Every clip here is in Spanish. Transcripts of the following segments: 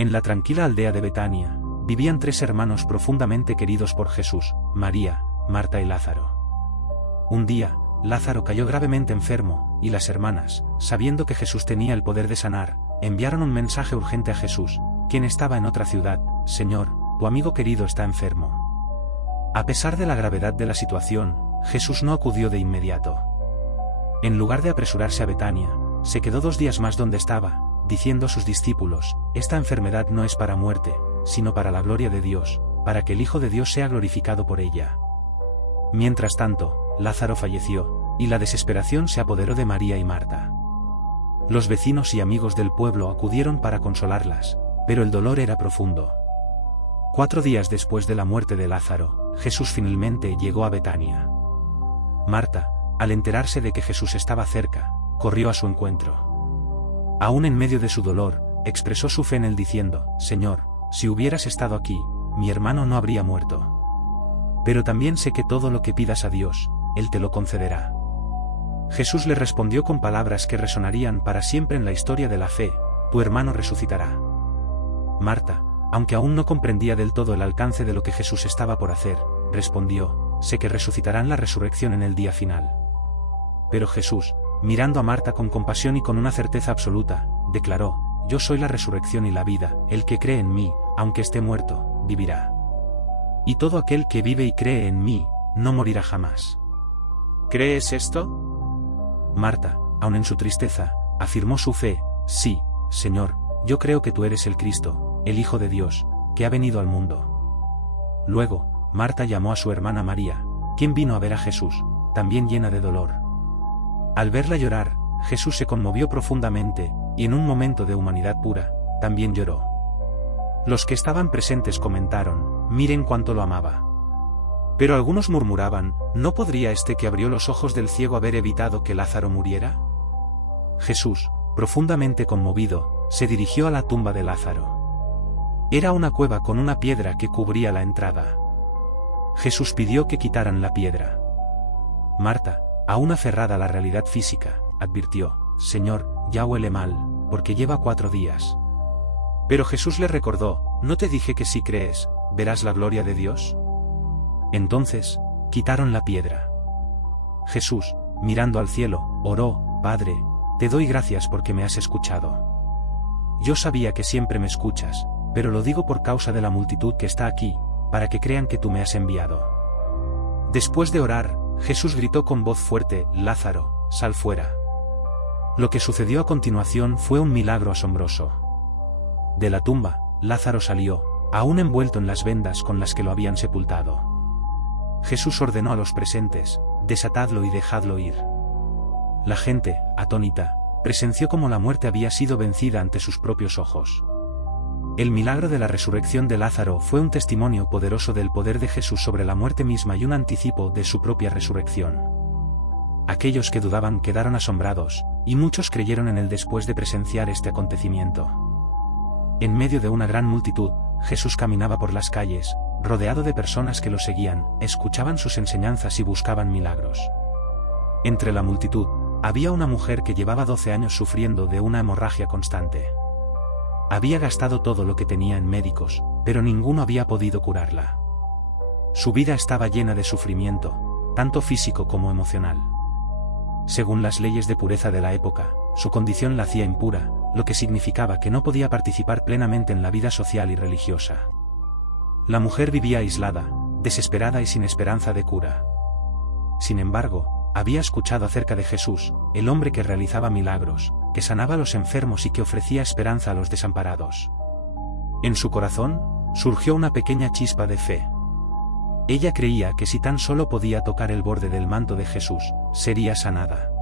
En la tranquila aldea de Betania, vivían 3 hermanos profundamente queridos por Jesús: María, Marta y Lázaro. Un día, Lázaro cayó gravemente enfermo, y las hermanas, sabiendo que Jesús tenía el poder de sanar, enviaron un mensaje urgente a Jesús, quien estaba en otra ciudad: Señor, tu amigo querido está enfermo. A pesar de la gravedad de la situación, Jesús no acudió de inmediato. En lugar de apresurarse a Betania, se quedó 2 días más donde estaba, diciendo a sus discípulos: esta enfermedad no es para muerte, sino para la gloria de Dios, para que el Hijo de Dios sea glorificado por ella. Mientras tanto, Lázaro falleció, y la desesperación se apoderó de María y Marta. Los vecinos y amigos del pueblo acudieron para consolarlas, pero el dolor era profundo. 4 días después de la muerte de Lázaro, Jesús finalmente llegó a Betania. Marta, al enterarse de que Jesús estaba cerca, corrió a su encuentro. Aún en medio de su dolor, expresó su fe en él diciendo: Señor, si hubieras estado aquí, mi hermano no habría muerto. Pero también sé que todo lo que pidas a Dios, Él te lo concederá. Jesús le respondió con palabras que resonarían para siempre en la historia de la fe: tu hermano resucitará. Marta, aunque aún no comprendía del todo el alcance de lo que Jesús estaba por hacer, respondió: sé que resucitarán la resurrección en el día final. Pero Jesús, mirando a Marta con compasión y con una certeza absoluta, declaró: yo soy la resurrección y la vida, el que cree en mí, aunque esté muerto, vivirá. Y todo aquel que vive y cree en mí, no morirá jamás. ¿Crees esto? Marta, aun en su tristeza, afirmó su fe: sí, Señor, yo creo que tú eres el Cristo, el Hijo de Dios, que ha venido al mundo. Luego, Marta llamó a su hermana María, quien vino a ver a Jesús, también llena de dolor. Al verla llorar, Jesús se conmovió profundamente, y en un momento de humanidad pura, también lloró. Los que estaban presentes comentaron: miren cuánto lo amaba. Pero algunos murmuraban: ¿no podría este que abrió los ojos del ciego haber evitado que Lázaro muriera? Jesús, profundamente conmovido, se dirigió a la tumba de Lázaro. Era una cueva con una piedra que cubría la entrada. Jesús pidió que quitaran la piedra. Marta, aún aferrada a la realidad física, advirtió: Señor, ya huele mal, porque lleva 4 días. Pero Jesús le recordó: ¿no te dije que si crees, verás la gloria de Dios? Entonces, quitaron la piedra. Jesús, mirando al cielo, oró: Padre, te doy gracias porque me has escuchado. Yo sabía que siempre me escuchas, pero lo digo por causa de la multitud que está aquí, para que crean que tú me has enviado. Después de orar, Jesús gritó con voz fuerte: Lázaro, sal fuera. Lo que sucedió a continuación fue un milagro asombroso. De la tumba, Lázaro salió, aún envuelto en las vendas con las que lo habían sepultado. Jesús ordenó a los presentes: desatadlo y dejadlo ir. La gente, atónita, presenció cómo la muerte había sido vencida ante sus propios ojos. El milagro de la resurrección de Lázaro fue un testimonio poderoso del poder de Jesús sobre la muerte misma y un anticipo de su propia resurrección. Aquellos que dudaban quedaron asombrados, y muchos creyeron en él después de presenciar este acontecimiento. En medio de una gran multitud, Jesús caminaba por las calles, rodeado de personas que lo seguían, escuchaban sus enseñanzas y buscaban milagros. Entre la multitud, había una mujer que llevaba 12 años sufriendo de una hemorragia constante. Había gastado todo lo que tenía en médicos, pero ninguno había podido curarla. Su vida estaba llena de sufrimiento, tanto físico como emocional. Según las leyes de pureza de la época, su condición la hacía impura, lo que significaba que no podía participar plenamente en la vida social y religiosa. La mujer vivía aislada, desesperada y sin esperanza de cura. Sin embargo, había escuchado acerca de Jesús, el hombre que realizaba milagros, que sanaba a los enfermos y que ofrecía esperanza a los desamparados. En su corazón, surgió una pequeña chispa de fe. Ella creía que si tan solo podía tocar el borde del manto de Jesús, sería sanada.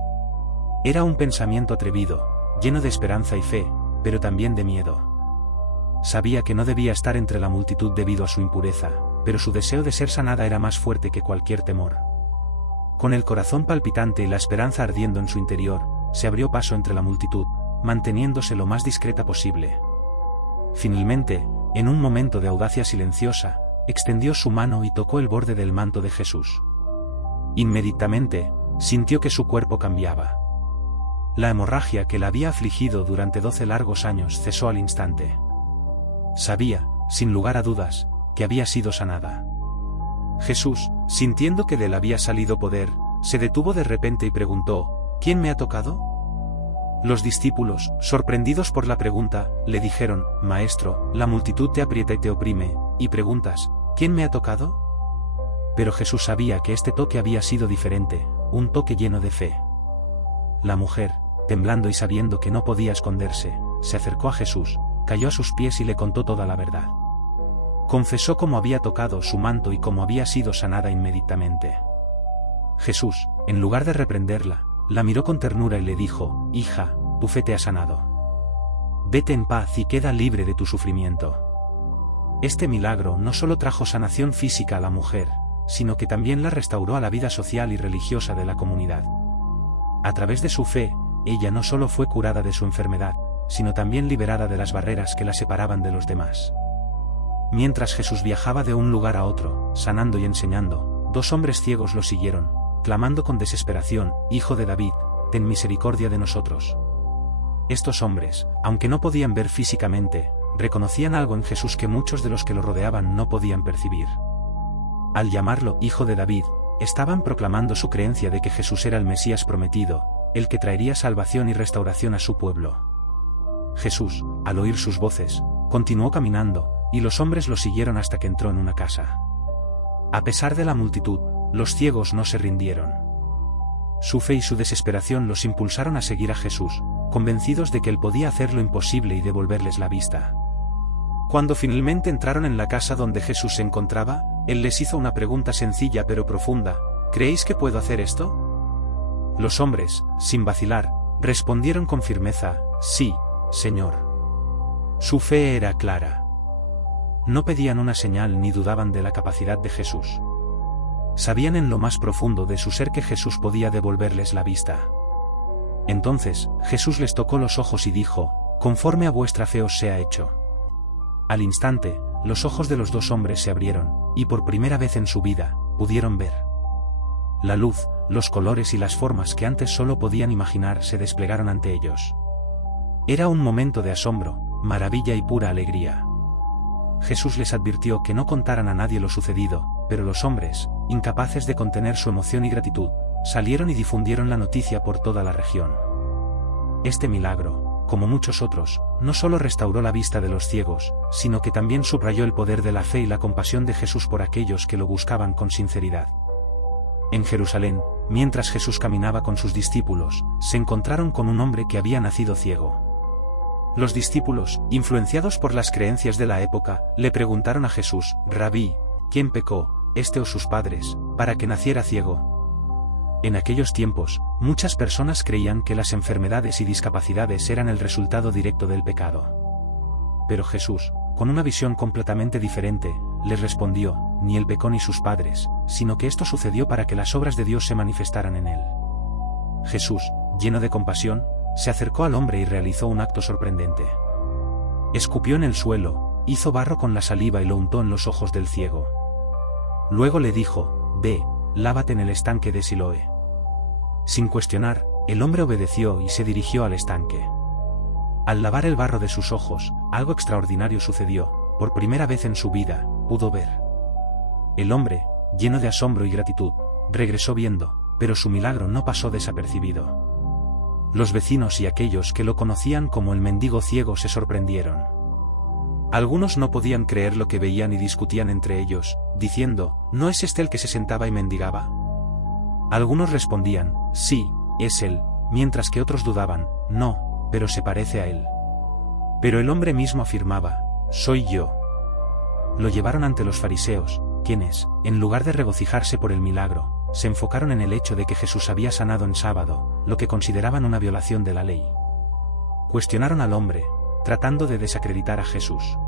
Era un pensamiento atrevido, lleno de esperanza y fe, pero también de miedo. Sabía que no debía estar entre la multitud debido a su impureza, pero su deseo de ser sanada era más fuerte que cualquier temor. Con el corazón palpitante y la esperanza ardiendo en su interior, se abrió paso entre la multitud, manteniéndose lo más discreta posible. Finalmente, en un momento de audacia silenciosa, extendió su mano y tocó el borde del manto de Jesús. Inmediatamente, sintió que su cuerpo cambiaba. La hemorragia que la había afligido durante 12 largos años cesó al instante. Sabía, sin lugar a dudas, que había sido sanada. Jesús, sintiendo que de él había salido poder, se detuvo de repente y preguntó: ¿Quién me ha tocado? Los discípulos, sorprendidos por la pregunta, le dijeron: Maestro, la multitud te aprieta y te oprime, y preguntas: ¿quién me ha tocado? Pero Jesús sabía que este toque había sido diferente, un toque lleno de fe. La mujer, temblando y sabiendo que no podía esconderse, se acercó a Jesús, cayó a sus pies y le contó toda la verdad. Confesó cómo había tocado su manto y cómo había sido sanada inmediatamente. Jesús, en lugar de reprenderla, la miró con ternura y le dijo: Hija, tu fe te ha sanado. Vete en paz y queda libre de tu sufrimiento. Este milagro no solo trajo sanación física a la mujer, sino que también la restauró a la vida social y religiosa de la comunidad. A través de su fe, ella no solo fue curada de su enfermedad, sino también liberada de las barreras que la separaban de los demás. Mientras Jesús viajaba de un lugar a otro, sanando y enseñando, 2 hombres ciegos lo siguieron, clamando con desesperación: Hijo de David, ten misericordia de nosotros. Estos hombres, aunque no podían ver físicamente, reconocían algo en Jesús que muchos de los que lo rodeaban no podían percibir. Al llamarlo Hijo de David, estaban proclamando su creencia de que Jesús era el Mesías prometido, el que traería salvación y restauración a su pueblo. Jesús, al oír sus voces, continuó caminando, y los hombres lo siguieron hasta que entró en una casa. A pesar de la multitud, los ciegos no se rindieron. Su fe y su desesperación los impulsaron a seguir a Jesús, convencidos de que él podía hacer lo imposible y devolverles la vista. Cuando finalmente entraron en la casa donde Jesús se encontraba, él les hizo una pregunta sencilla pero profunda: ¿creéis que puedo hacer esto? Los hombres, sin vacilar, respondieron con firmeza: sí, Señor. Su fe era clara. No pedían una señal ni dudaban de la capacidad de Jesús. Sabían en lo más profundo de su ser que Jesús podía devolverles la vista. Entonces, Jesús les tocó los ojos y dijo: conforme a vuestra fe os sea hecho. Al instante, los ojos de los 2 hombres se abrieron, y por primera vez en su vida, pudieron ver. La luz, los colores y las formas que antes solo podían imaginar se desplegaron ante ellos. Era un momento de asombro, maravilla y pura alegría. Jesús les advirtió que no contaran a nadie lo sucedido, pero los hombres, incapaces de contener su emoción y gratitud, salieron y difundieron la noticia por toda la región. Este milagro, como muchos otros, no solo restauró la vista de los ciegos, sino que también subrayó el poder de la fe y la compasión de Jesús por aquellos que lo buscaban con sinceridad. En Jerusalén, mientras Jesús caminaba con sus discípulos, se encontraron con un hombre que había nacido ciego. Los discípulos, influenciados por las creencias de la época, le preguntaron a Jesús: Rabí, ¿quién pecó, este o sus padres, para que naciera ciego? En aquellos tiempos, muchas personas creían que las enfermedades y discapacidades eran el resultado directo del pecado. Pero Jesús, con una visión completamente diferente, les respondió: ni él pecó ni sus padres, sino que esto sucedió para que las obras de Dios se manifestaran en él. Jesús, lleno de compasión, se acercó al hombre y realizó un acto sorprendente. Escupió en el suelo, hizo barro con la saliva y lo untó en los ojos del ciego. Luego le dijo: ve, lávate en el estanque de Siloé. Sin cuestionar, el hombre obedeció y se dirigió al estanque. Al lavar el barro de sus ojos, algo extraordinario sucedió: por primera vez en su vida, pudo ver. El hombre, lleno de asombro y gratitud, regresó viendo, pero su milagro no pasó desapercibido. Los vecinos y aquellos que lo conocían como el mendigo ciego se sorprendieron. Algunos no podían creer lo que veían y discutían entre ellos, diciendo: ¿no es este el que se sentaba y mendigaba? Algunos respondían: sí, es él, mientras que otros dudaban: no, pero se parece a él. Pero el hombre mismo afirmaba: soy yo. Lo llevaron ante los fariseos, quienes, en lugar de regocijarse por el milagro, se enfocaron en el hecho de que Jesús había sanado en sábado, lo que consideraban una violación de la ley. Cuestionaron al hombre, tratando de desacreditar a Jesús.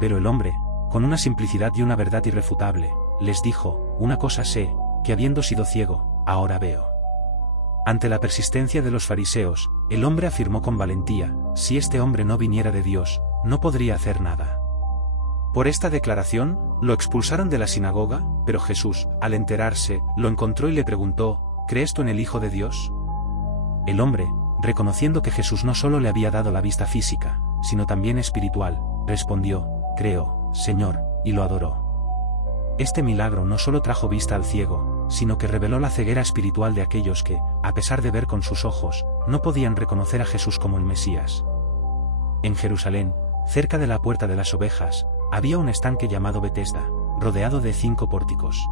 Pero el hombre, con una simplicidad y una verdad irrefutable, les dijo: una cosa sé, que habiendo sido ciego, ahora veo. Ante la persistencia de los fariseos, el hombre afirmó con valentía: si este hombre no viniera de Dios, no podría hacer nada. Por esta declaración, lo expulsaron de la sinagoga, pero Jesús, al enterarse, lo encontró y le preguntó: ¿crees tú en el Hijo de Dios? El hombre, reconociendo que Jesús no solo le había dado la vista física, sino también espiritual, respondió: creo, Señor, y lo adoró. Este milagro no solo trajo vista al ciego, sino que reveló la ceguera espiritual de aquellos que, a pesar de ver con sus ojos, no podían reconocer a Jesús como el Mesías. En Jerusalén, cerca de la Puerta de las Ovejas, había un estanque llamado Betesda, rodeado de 5 pórticos.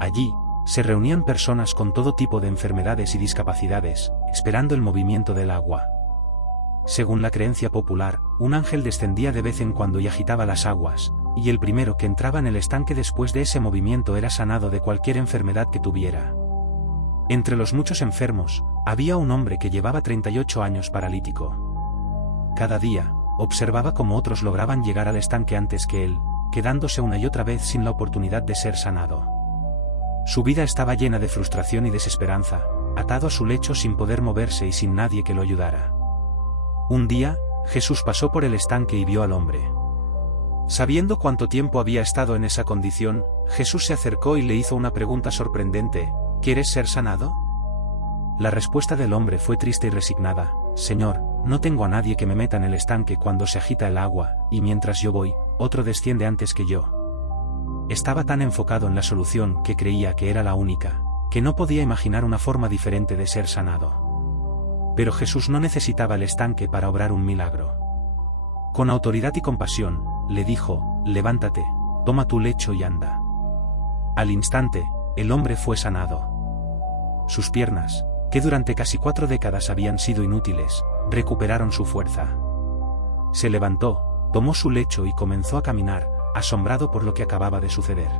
Allí, se reunían personas con todo tipo de enfermedades y discapacidades, esperando el movimiento del agua. Según la creencia popular, un ángel descendía de vez en cuando y agitaba las aguas, y el primero que entraba en el estanque después de ese movimiento era sanado de cualquier enfermedad que tuviera. Entre los muchos enfermos, había un hombre que llevaba 38 años paralítico. Cada día, observaba cómo otros lograban llegar al estanque antes que él, quedándose una y otra vez sin la oportunidad de ser sanado. Su vida estaba llena de frustración y desesperanza, atado a su lecho sin poder moverse y sin nadie que lo ayudara. Un día, Jesús pasó por el estanque y vio al hombre. Sabiendo cuánto tiempo había estado en esa condición, Jesús se acercó y le hizo una pregunta sorprendente: ¿quieres ser sanado? La respuesta del hombre fue triste y resignada: Señor, no tengo a nadie que me meta en el estanque cuando se agita el agua, y mientras yo voy, otro desciende antes que yo. Estaba tan enfocado en la solución que creía que era la única, que no podía imaginar una forma diferente de ser sanado. Pero Jesús no necesitaba el estanque para obrar un milagro. Con autoridad y compasión, le dijo: levántate, toma tu lecho y anda. Al instante, el hombre fue sanado. Sus piernas, que durante casi 4 décadas habían sido inútiles, recuperaron su fuerza. Se levantó, tomó su lecho y comenzó a caminar, asombrado por lo que acababa de suceder.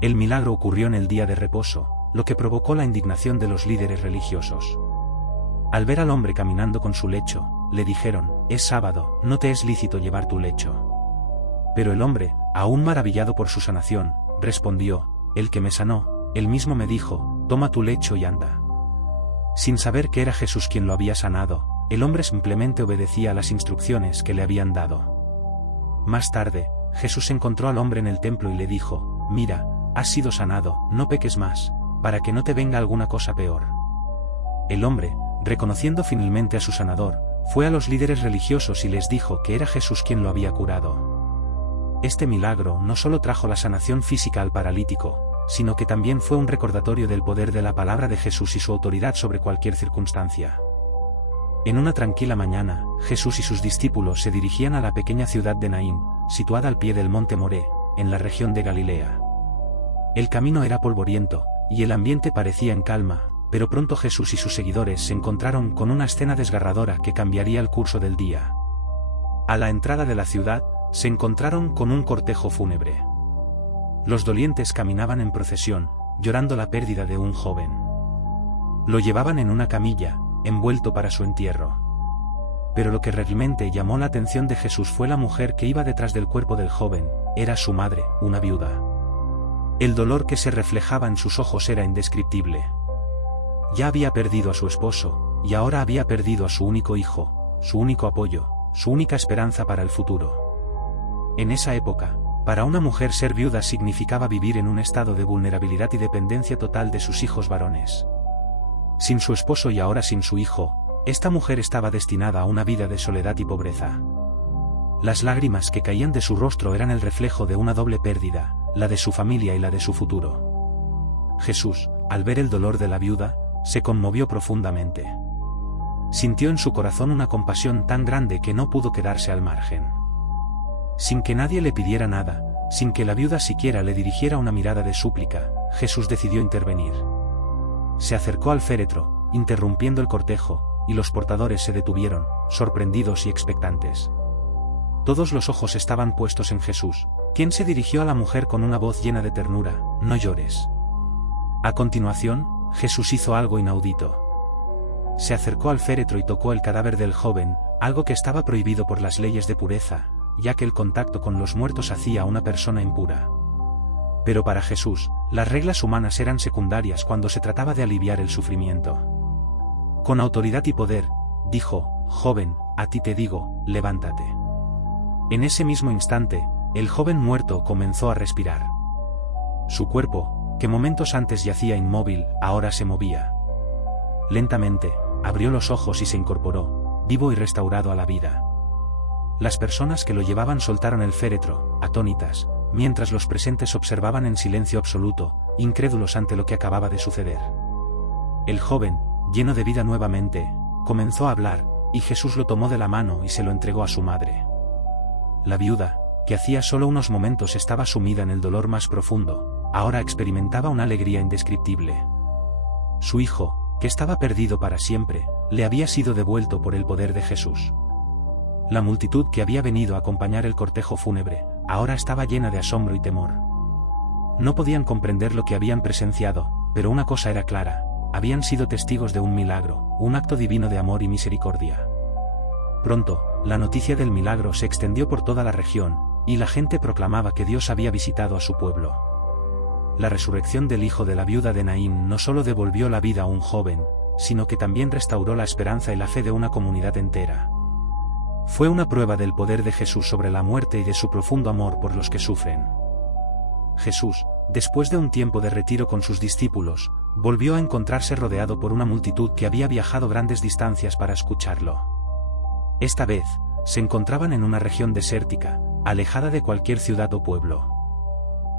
El milagro ocurrió en el día de reposo, lo que provocó la indignación de los líderes religiosos. Al ver al hombre caminando con su lecho, le dijeron: es sábado, no te es lícito llevar tu lecho. Pero el hombre, aún maravillado por su sanación, respondió: el que me sanó, él mismo me dijo: toma tu lecho y anda. Sin saber que era Jesús quien lo había sanado, el hombre simplemente obedecía a las instrucciones que le habían dado. Más tarde, Jesús encontró al hombre en el templo y le dijo: mira, has sido sanado, no peques más, para que no te venga alguna cosa peor. El hombre, reconociendo finalmente a su sanador, fue a los líderes religiosos y les dijo que era Jesús quien lo había curado. Este milagro no solo trajo la sanación física al paralítico, sino que también fue un recordatorio del poder de la palabra de Jesús y su autoridad sobre cualquier circunstancia. En una tranquila mañana, Jesús y sus discípulos se dirigían a la pequeña ciudad de Naín, situada al pie del monte Moré, en la región de Galilea. El camino era polvoriento, y el ambiente parecía en calma, pero pronto Jesús y sus seguidores se encontraron con una escena desgarradora que cambiaría el curso del día. A la entrada de la ciudad, se encontraron con un cortejo fúnebre. Los dolientes caminaban en procesión, llorando la pérdida de un joven. Lo llevaban en una camilla, envuelto para su entierro. Pero lo que realmente llamó la atención de Jesús fue la mujer que iba detrás del cuerpo del joven. Era su madre, una viuda. El dolor que se reflejaba en sus ojos era indescriptible. Ya había perdido a su esposo, y ahora había perdido a su único hijo, su único apoyo, su única esperanza para el futuro. En esa época, para una mujer ser viuda significaba vivir en un estado de vulnerabilidad y dependencia total de sus hijos varones. Sin su esposo y ahora sin su hijo, esta mujer estaba destinada a una vida de soledad y pobreza. Las lágrimas que caían de su rostro eran el reflejo de una doble pérdida, la de su familia y la de su futuro. Jesús, al ver el dolor de la viuda, se conmovió profundamente. Sintió en su corazón una compasión tan grande que no pudo quedarse al margen. Sin que nadie le pidiera nada, sin que la viuda siquiera le dirigiera una mirada de súplica, Jesús decidió intervenir. Se acercó al féretro, interrumpiendo el cortejo, y los portadores se detuvieron, sorprendidos y expectantes. Todos los ojos estaban puestos en Jesús, quien se dirigió a la mujer con una voz llena de ternura: no llores. A continuación, Jesús hizo algo inaudito. Se acercó al féretro y tocó el cadáver del joven, algo que estaba prohibido por las leyes de pureza, ya que el contacto con los muertos hacía a una persona impura. Pero para Jesús, las reglas humanas eran secundarias cuando se trataba de aliviar el sufrimiento. Con autoridad y poder, dijo: joven, a ti te digo, levántate. En ese mismo instante, el joven muerto comenzó a respirar. Su cuerpo, que momentos antes yacía inmóvil, ahora se movía. Lentamente, abrió los ojos y se incorporó, vivo y restaurado a la vida. Las personas que lo llevaban soltaron el féretro, atónitas, mientras los presentes observaban en silencio absoluto, incrédulos ante lo que acababa de suceder. El joven, lleno de vida nuevamente, comenzó a hablar, y Jesús lo tomó de la mano y se lo entregó a su madre. La viuda, que hacía solo unos momentos estaba sumida en el dolor más profundo, ahora experimentaba una alegría indescriptible. Su hijo, que estaba perdido para siempre, le había sido devuelto por el poder de Jesús. La multitud que había venido a acompañar el cortejo fúnebre, ahora estaba llena de asombro y temor. No podían comprender lo que habían presenciado, pero una cosa era clara: habían sido testigos de un milagro, un acto divino de amor y misericordia. Pronto, la noticia del milagro se extendió por toda la región, y la gente proclamaba que Dios había visitado a su pueblo. La resurrección del hijo de la viuda de Naín no solo devolvió la vida a un joven, sino que también restauró la esperanza y la fe de una comunidad entera. Fue una prueba del poder de Jesús sobre la muerte y de su profundo amor por los que sufren. Jesús, después de un tiempo de retiro con sus discípulos, volvió a encontrarse rodeado por una multitud que había viajado grandes distancias para escucharlo. Esta vez, se encontraban en una región desértica, alejada de cualquier ciudad o pueblo.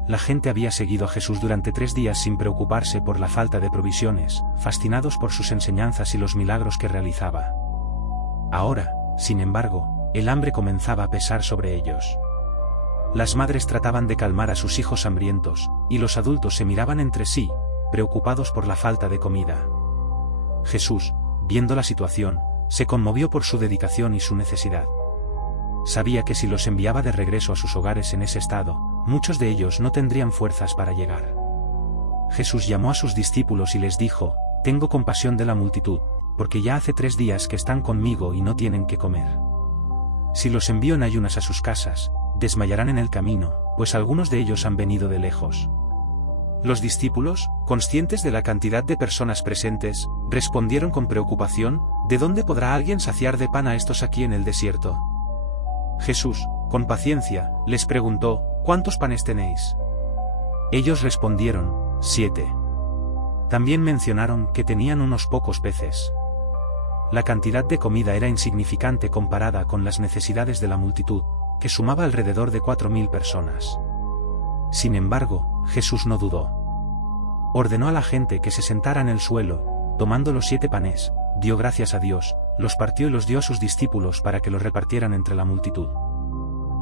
La gente había seguido a Jesús durante 3 días sin preocuparse por la falta de provisiones, fascinados por sus enseñanzas y los milagros que realizaba. Ahora, sin embargo, el hambre comenzaba a pesar sobre ellos. Las madres trataban de calmar a sus hijos hambrientos, y los adultos se miraban entre sí, preocupados por la falta de comida. Jesús, viendo la situación, se conmovió por su dedicación y su necesidad. Sabía que si los enviaba de regreso a sus hogares en ese estado, muchos de ellos no tendrían fuerzas para llegar. Jesús llamó a sus discípulos y les dijo: «Tengo compasión de la multitud, porque ya hace 3 días que están conmigo y no tienen qué comer. Si los envío en ayunas a sus casas, desmayarán en el camino, pues algunos de ellos han venido de lejos». Los discípulos, conscientes de la cantidad de personas presentes, respondieron con preocupación: «¿De dónde podrá alguien saciar de pan a estos aquí en el desierto?». Jesús, con paciencia, les preguntó: «¿Cuántos panes tenéis?». Ellos respondieron: 7. También mencionaron que tenían unos pocos peces. La cantidad de comida era insignificante comparada con las necesidades de la multitud, que sumaba alrededor de 4.000 personas. Sin embargo, Jesús no dudó. Ordenó a la gente que se sentara en el suelo, tomando los 7 panes, dio gracias a Dios, los partió y los dio a sus discípulos para que los repartieran entre la multitud.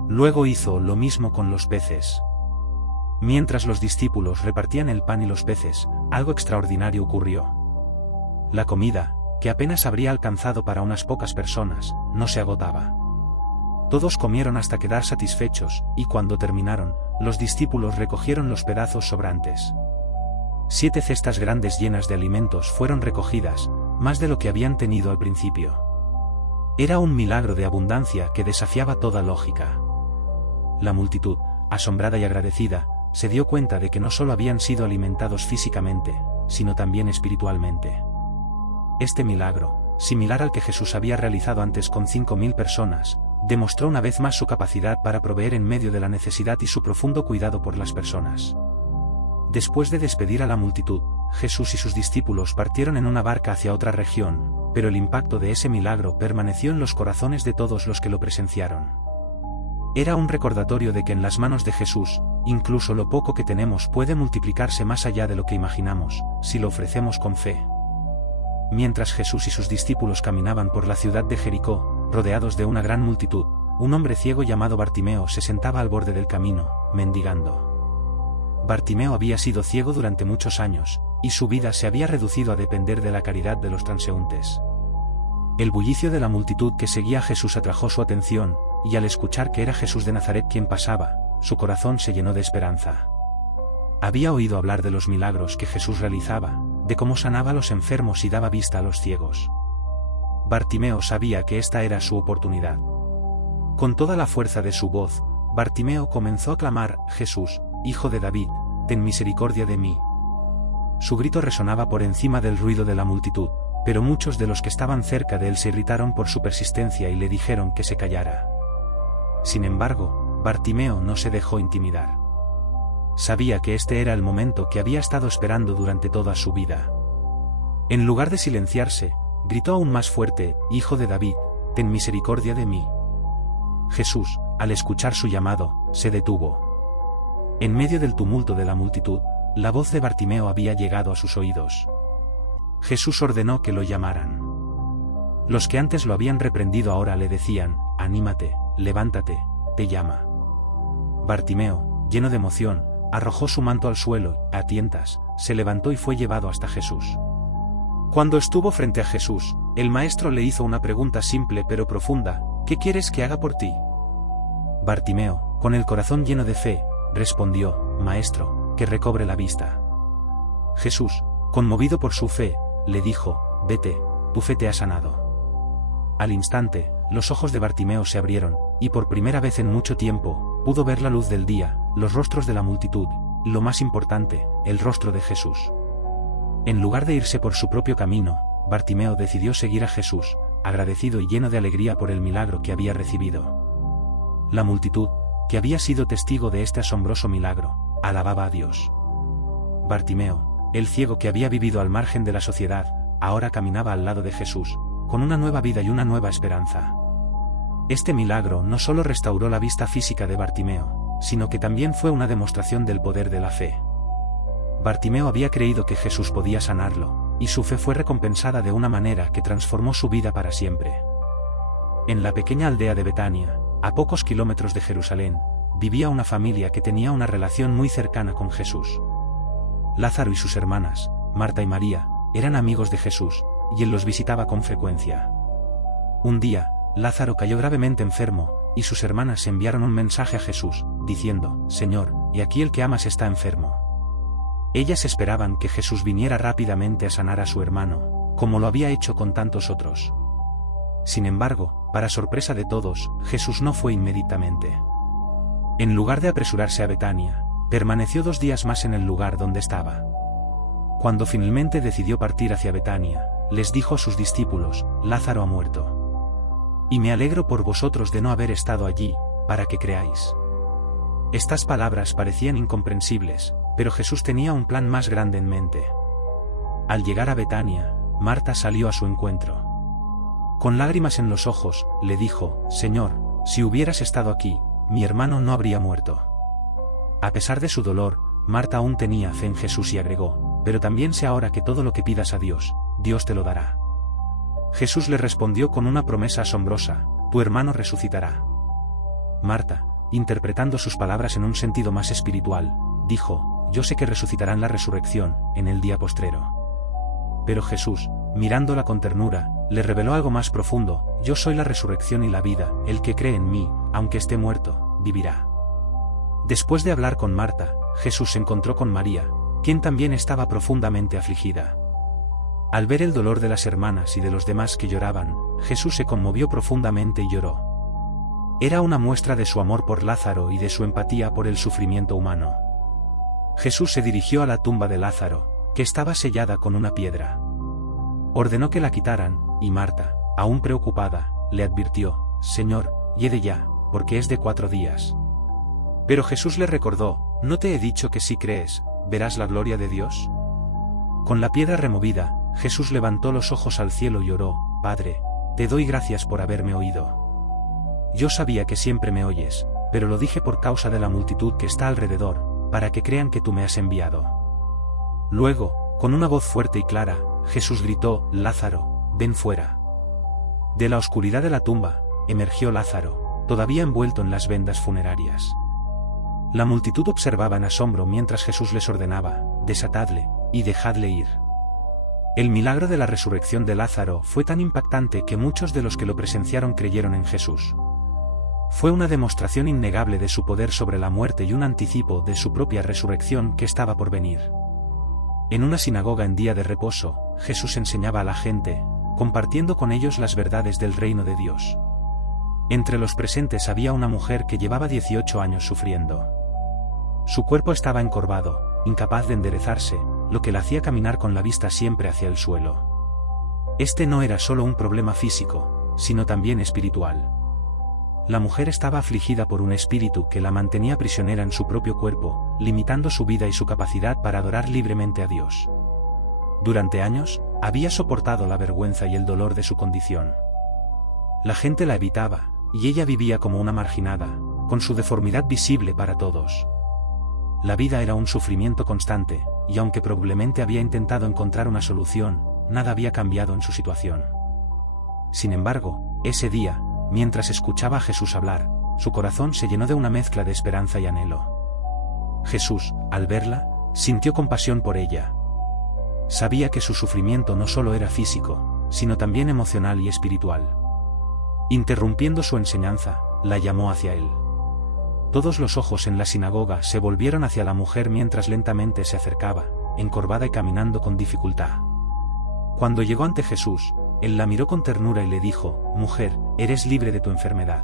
Luego hizo lo mismo con los peces. Mientras los discípulos repartían el pan y los peces, algo extraordinario ocurrió. La comida, que apenas habría alcanzado para unas pocas personas, no se agotaba. Todos comieron hasta quedar satisfechos, y cuando terminaron, los discípulos recogieron los pedazos sobrantes. 7 cestas grandes llenas de alimentos fueron recogidas, más de lo que habían tenido al principio. Era un milagro de abundancia que desafiaba toda lógica. La multitud, asombrada y agradecida, se dio cuenta de que no solo habían sido alimentados físicamente, sino también espiritualmente. Este milagro, similar al que Jesús había realizado antes con 5.000 personas, demostró una vez más su capacidad para proveer en medio de la necesidad y su profundo cuidado por las personas. Después de despedir a la multitud, Jesús y sus discípulos partieron en una barca hacia otra región, pero el impacto de ese milagro permaneció en los corazones de todos los que lo presenciaron. Era un recordatorio de que en las manos de Jesús, incluso lo poco que tenemos puede multiplicarse más allá de lo que imaginamos, si lo ofrecemos con fe. Mientras Jesús y sus discípulos caminaban por la ciudad de Jericó, rodeados de una gran multitud, un hombre ciego llamado Bartimeo se sentaba al borde del camino, mendigando. Bartimeo había sido ciego durante muchos años, y su vida se había reducido a depender de la caridad de los transeúntes. El bullicio de la multitud que seguía a Jesús atrajo su atención, y al escuchar que era Jesús de Nazaret quien pasaba, su corazón se llenó de esperanza. Había oído hablar de los milagros que Jesús realizaba, de cómo sanaba a los enfermos y daba vista a los ciegos. Bartimeo sabía que esta era su oportunidad. Con toda la fuerza de su voz, Bartimeo comenzó a clamar: «Jesús, Hijo de David, ten misericordia de mí». Su grito resonaba por encima del ruido de la multitud, pero muchos de los que estaban cerca de él se irritaron por su persistencia y le dijeron que se callara. Sin embargo, Bartimeo no se dejó intimidar. Sabía que este era el momento que había estado esperando durante toda su vida. En lugar de silenciarse, gritó aún más fuerte: «Hijo de David, ten misericordia de mí». Jesús, al escuchar su llamado, se detuvo. En medio del tumulto de la multitud, la voz de Bartimeo había llegado a sus oídos. Jesús ordenó que lo llamaran. Los que antes lo habían reprendido ahora le decían: «Anímate, levántate, te llama». Bartimeo, lleno de emoción, arrojó su manto al suelo, a tientas, se levantó y fue llevado hasta Jesús. Cuando estuvo frente a Jesús, el maestro le hizo una pregunta simple pero profunda: «¿Qué quieres que haga por ti?». Bartimeo, con el corazón lleno de fe, respondió: «Maestro, que recobre la vista». Jesús, conmovido por su fe, le dijo: «Vete, tu fe te ha sanado». Al instante, los ojos de Bartimeo se abrieron, y por primera vez en mucho tiempo, pudo ver la luz del día, los rostros de la multitud, y lo más importante, el rostro de Jesús. En lugar de irse por su propio camino, Bartimeo decidió seguir a Jesús, agradecido y lleno de alegría por el milagro que había recibido. La multitud, que había sido testigo de este asombroso milagro, alababa a Dios. Bartimeo, el ciego que había vivido al margen de la sociedad, ahora caminaba al lado de Jesús, con una nueva vida y una nueva esperanza. Este milagro no solo restauró la vista física de Bartimeo, sino que también fue una demostración del poder de la fe. Bartimeo había creído que Jesús podía sanarlo, y su fe fue recompensada de una manera que transformó su vida para siempre. En la pequeña aldea de Betania, a pocos kilómetros de Jerusalén, vivía una familia que tenía una relación muy cercana con Jesús. Lázaro y sus hermanas, Marta y María, eran amigos de Jesús, y él los visitaba con frecuencia. Un día, Lázaro cayó gravemente enfermo, y sus hermanas enviaron un mensaje a Jesús, diciendo: «Señor, he aquí el que amas está enfermo». Ellas esperaban que Jesús viniera rápidamente a sanar a su hermano, como lo había hecho con tantos otros. Sin embargo, para sorpresa de todos, Jesús no fue inmediatamente. En lugar de apresurarse a Betania, permaneció 2 días más en el lugar donde estaba. Cuando finalmente decidió partir hacia Betania, les dijo a sus discípulos: «Lázaro ha muerto. Y me alegro por vosotros de no haber estado allí, para que creáis». Estas palabras parecían incomprensibles, pero Jesús tenía un plan más grande en mente. Al llegar a Betania, Marta salió a su encuentro. Con lágrimas en los ojos, le dijo: «Señor, si hubieras estado aquí, mi hermano no habría muerto». A pesar de su dolor, Marta aún tenía fe en Jesús y agregó: «Pero también sé ahora que todo lo que pidas a Dios, Dios te lo dará». Jesús le respondió con una promesa asombrosa: «Tu hermano resucitará». Marta, interpretando sus palabras en un sentido más espiritual, dijo: «Yo sé que resucitará en la resurrección, en el día postrero». Pero Jesús, mirándola con ternura, le reveló algo más profundo: «Yo soy la resurrección y la vida, el que cree en mí, aunque esté muerto, vivirá». Después de hablar con Marta, Jesús se encontró con María, quien también estaba profundamente afligida. Al ver el dolor de las hermanas y de los demás que lloraban, Jesús se conmovió profundamente y lloró. Era una muestra de su amor por Lázaro y de su empatía por el sufrimiento humano. Jesús se dirigió a la tumba de Lázaro, que estaba sellada con una piedra. Ordenó que la quitaran, y Marta, aún preocupada, le advirtió: «Señor, hiede ya, porque es de 4 días». Pero Jesús le recordó: «¿No te he dicho que si crees, verás la gloria de Dios?». Con la piedra removida, Jesús levantó los ojos al cielo y oró: «Padre, te doy gracias por haberme oído. Yo sabía que siempre me oyes, pero lo dije por causa de la multitud que está alrededor, para que crean que tú me has enviado». Luego, con una voz fuerte y clara, Jesús gritó: «Lázaro, ven fuera». De la oscuridad de la tumba, emergió Lázaro, todavía envuelto en las vendas funerarias. La multitud observaba en asombro mientras Jesús les ordenaba: «Desatadle, y dejadle ir». El milagro de la resurrección de Lázaro fue tan impactante que muchos de los que lo presenciaron creyeron en Jesús. Fue una demostración innegable de su poder sobre la muerte y un anticipo de su propia resurrección que estaba por venir. En una sinagoga en día de reposo, Jesús enseñaba a la gente, compartiendo con ellos las verdades del reino de Dios. Entre los presentes había una mujer que llevaba 18 años sufriendo. Su cuerpo estaba encorvado, incapaz de enderezarse, lo que la hacía caminar con la vista siempre hacia el suelo. Este no era solo un problema físico, sino también espiritual. La mujer estaba afligida por un espíritu que la mantenía prisionera en su propio cuerpo, limitando su vida y su capacidad para adorar libremente a Dios. Durante años, había soportado la vergüenza y el dolor de su condición. La gente la evitaba, y ella vivía como una marginada, con su deformidad visible para todos. La vida era un sufrimiento constante, y aunque probablemente había intentado encontrar una solución, nada había cambiado en su situación. Sin embargo, ese día, mientras escuchaba a Jesús hablar, su corazón se llenó de una mezcla de esperanza y anhelo. Jesús, al verla, sintió compasión por ella. Sabía que su sufrimiento no solo era físico, sino también emocional y espiritual. Interrumpiendo su enseñanza, la llamó hacia él. Todos los ojos en la sinagoga se volvieron hacia la mujer mientras lentamente se acercaba, encorvada y caminando con dificultad. Cuando llegó ante Jesús, él la miró con ternura y le dijo: «Mujer, eres libre de tu enfermedad».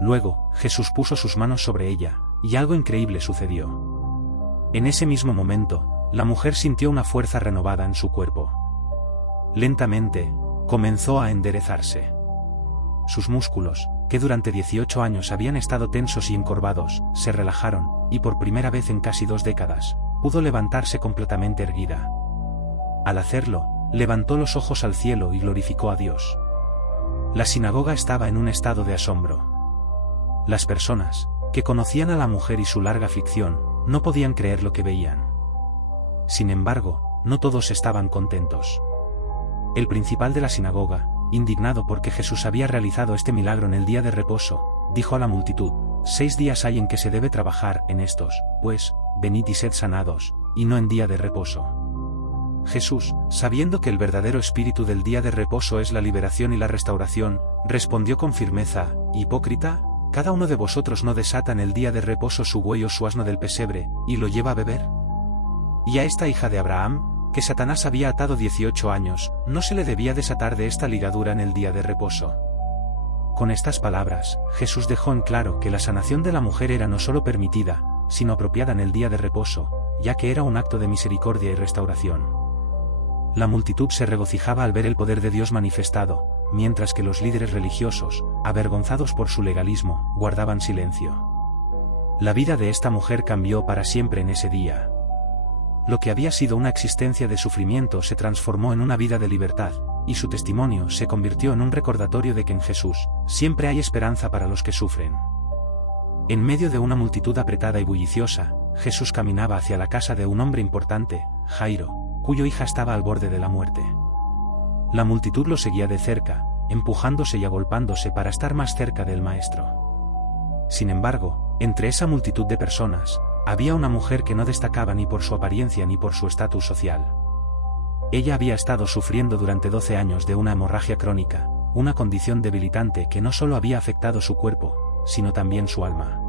Luego, Jesús puso sus manos sobre ella, y algo increíble sucedió. En ese mismo momento, la mujer sintió una fuerza renovada en su cuerpo. Lentamente, comenzó a enderezarse. Sus músculos, que durante 18 años habían estado tensos y encorvados, se relajaron, y por primera vez en casi 2 décadas, pudo levantarse completamente erguida. Al hacerlo, levantó los ojos al cielo y glorificó a Dios. La sinagoga estaba en un estado de asombro. Las personas, que conocían a la mujer y su larga aflicción, no podían creer lo que veían. Sin embargo, no todos estaban contentos. El principal de la sinagoga, indignado porque Jesús había realizado este milagro en el día de reposo, dijo a la multitud: 6 días hay en que se debe trabajar en estos, pues, venid y sed sanados, y no en día de reposo. Jesús, sabiendo que el verdadero espíritu del día de reposo es la liberación y la restauración, respondió con firmeza: «Hipócrita, ¿cada uno de vosotros no desata en el día de reposo su buey o su asno del pesebre, y lo lleva a beber? Y a esta hija de Abraham, que Satanás había atado 18 años, ¿no se le debía desatar de esta ligadura en el día de reposo?» Con estas palabras, Jesús dejó en claro que la sanación de la mujer era no solo permitida, sino apropiada en el día de reposo, ya que era un acto de misericordia y restauración. La multitud se regocijaba al ver el poder de Dios manifestado, mientras que los líderes religiosos, avergonzados por su legalismo, guardaban silencio. La vida de esta mujer cambió para siempre en ese día. Lo que había sido una existencia de sufrimiento se transformó en una vida de libertad, y su testimonio se convirtió en un recordatorio de que en Jesús siempre hay esperanza para los que sufren. En medio de una multitud apretada y bulliciosa, Jesús caminaba hacia la casa de un hombre importante, Jairo, cuya hija estaba al borde de la muerte. La multitud lo seguía de cerca, empujándose y agolpándose para estar más cerca del Maestro. Sin embargo, entre esa multitud de personas, había una mujer que no destacaba ni por su apariencia ni por su estatus social. Ella había estado sufriendo durante 12 años de una hemorragia crónica, una condición debilitante que no solo había afectado su cuerpo, sino también su alma.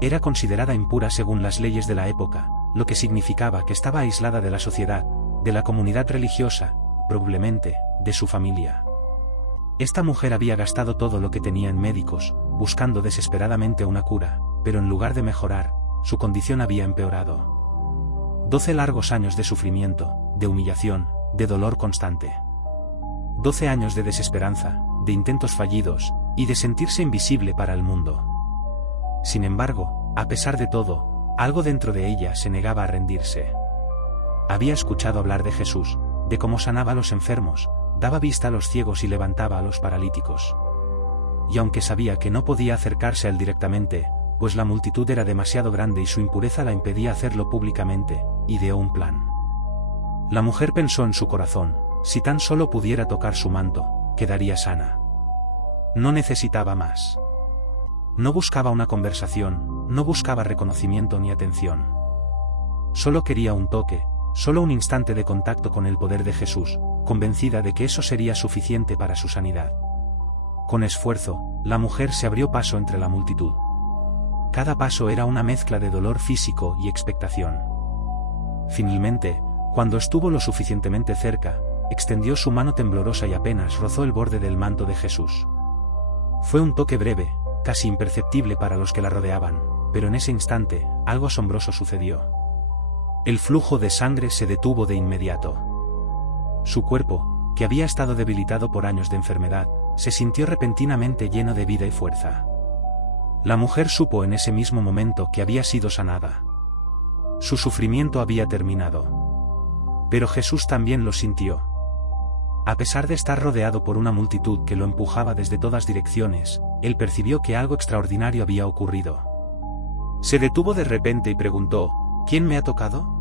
Era considerada impura según las leyes de la época, lo que significaba que estaba aislada de la sociedad, de la comunidad religiosa, probablemente, de su familia. Esta mujer había gastado todo lo que tenía en médicos, buscando desesperadamente una cura, pero en lugar de mejorar, su condición había empeorado. 12 largos años de sufrimiento, de humillación, de dolor constante. 12 años de desesperanza, de intentos fallidos, y de sentirse invisible para el mundo. Sin embargo, a pesar de todo, algo dentro de ella se negaba a rendirse. Había escuchado hablar de Jesús, de cómo sanaba a los enfermos, daba vista a los ciegos y levantaba a los paralíticos. Y aunque sabía que no podía acercarse a él directamente, pues la multitud era demasiado grande y su impureza la impedía hacerlo públicamente, ideó un plan. La mujer pensó en su corazón: si tan solo pudiera tocar su manto, quedaría sana. No necesitaba más. No buscaba una conversación, no buscaba reconocimiento ni atención. Solo quería un toque, solo un instante de contacto con el poder de Jesús, convencida de que eso sería suficiente para su sanidad. Con esfuerzo, la mujer se abrió paso entre la multitud. Cada paso era una mezcla de dolor físico y expectación. Finalmente, cuando estuvo lo suficientemente cerca, extendió su mano temblorosa y apenas rozó el borde del manto de Jesús. Fue un toque breve, casi imperceptible para los que la rodeaban, pero en ese instante, algo asombroso sucedió. El flujo de sangre se detuvo de inmediato. Su cuerpo, que había estado debilitado por años de enfermedad, se sintió repentinamente lleno de vida y fuerza. La mujer supo en ese mismo momento que había sido sanada. Su sufrimiento había terminado. Pero Jesús también lo sintió. A pesar de estar rodeado por una multitud que lo empujaba desde todas direcciones, él percibió que algo extraordinario había ocurrido. Se detuvo de repente y preguntó, ¿quién me ha tocado?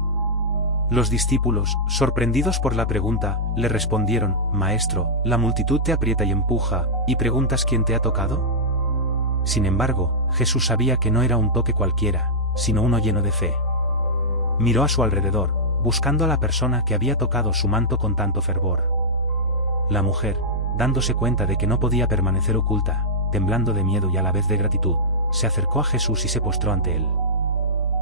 Los discípulos, sorprendidos por la pregunta, le respondieron, Maestro, la multitud te aprieta y empuja, ¿y preguntas quién te ha tocado? Sin embargo, Jesús sabía que no era un toque cualquiera, sino uno lleno de fe. Miró a su alrededor, buscando a la persona que había tocado su manto con tanto fervor. La mujer, dándose cuenta de que no podía permanecer oculta, temblando de miedo y a la vez de gratitud, se acercó a Jesús y se postró ante él.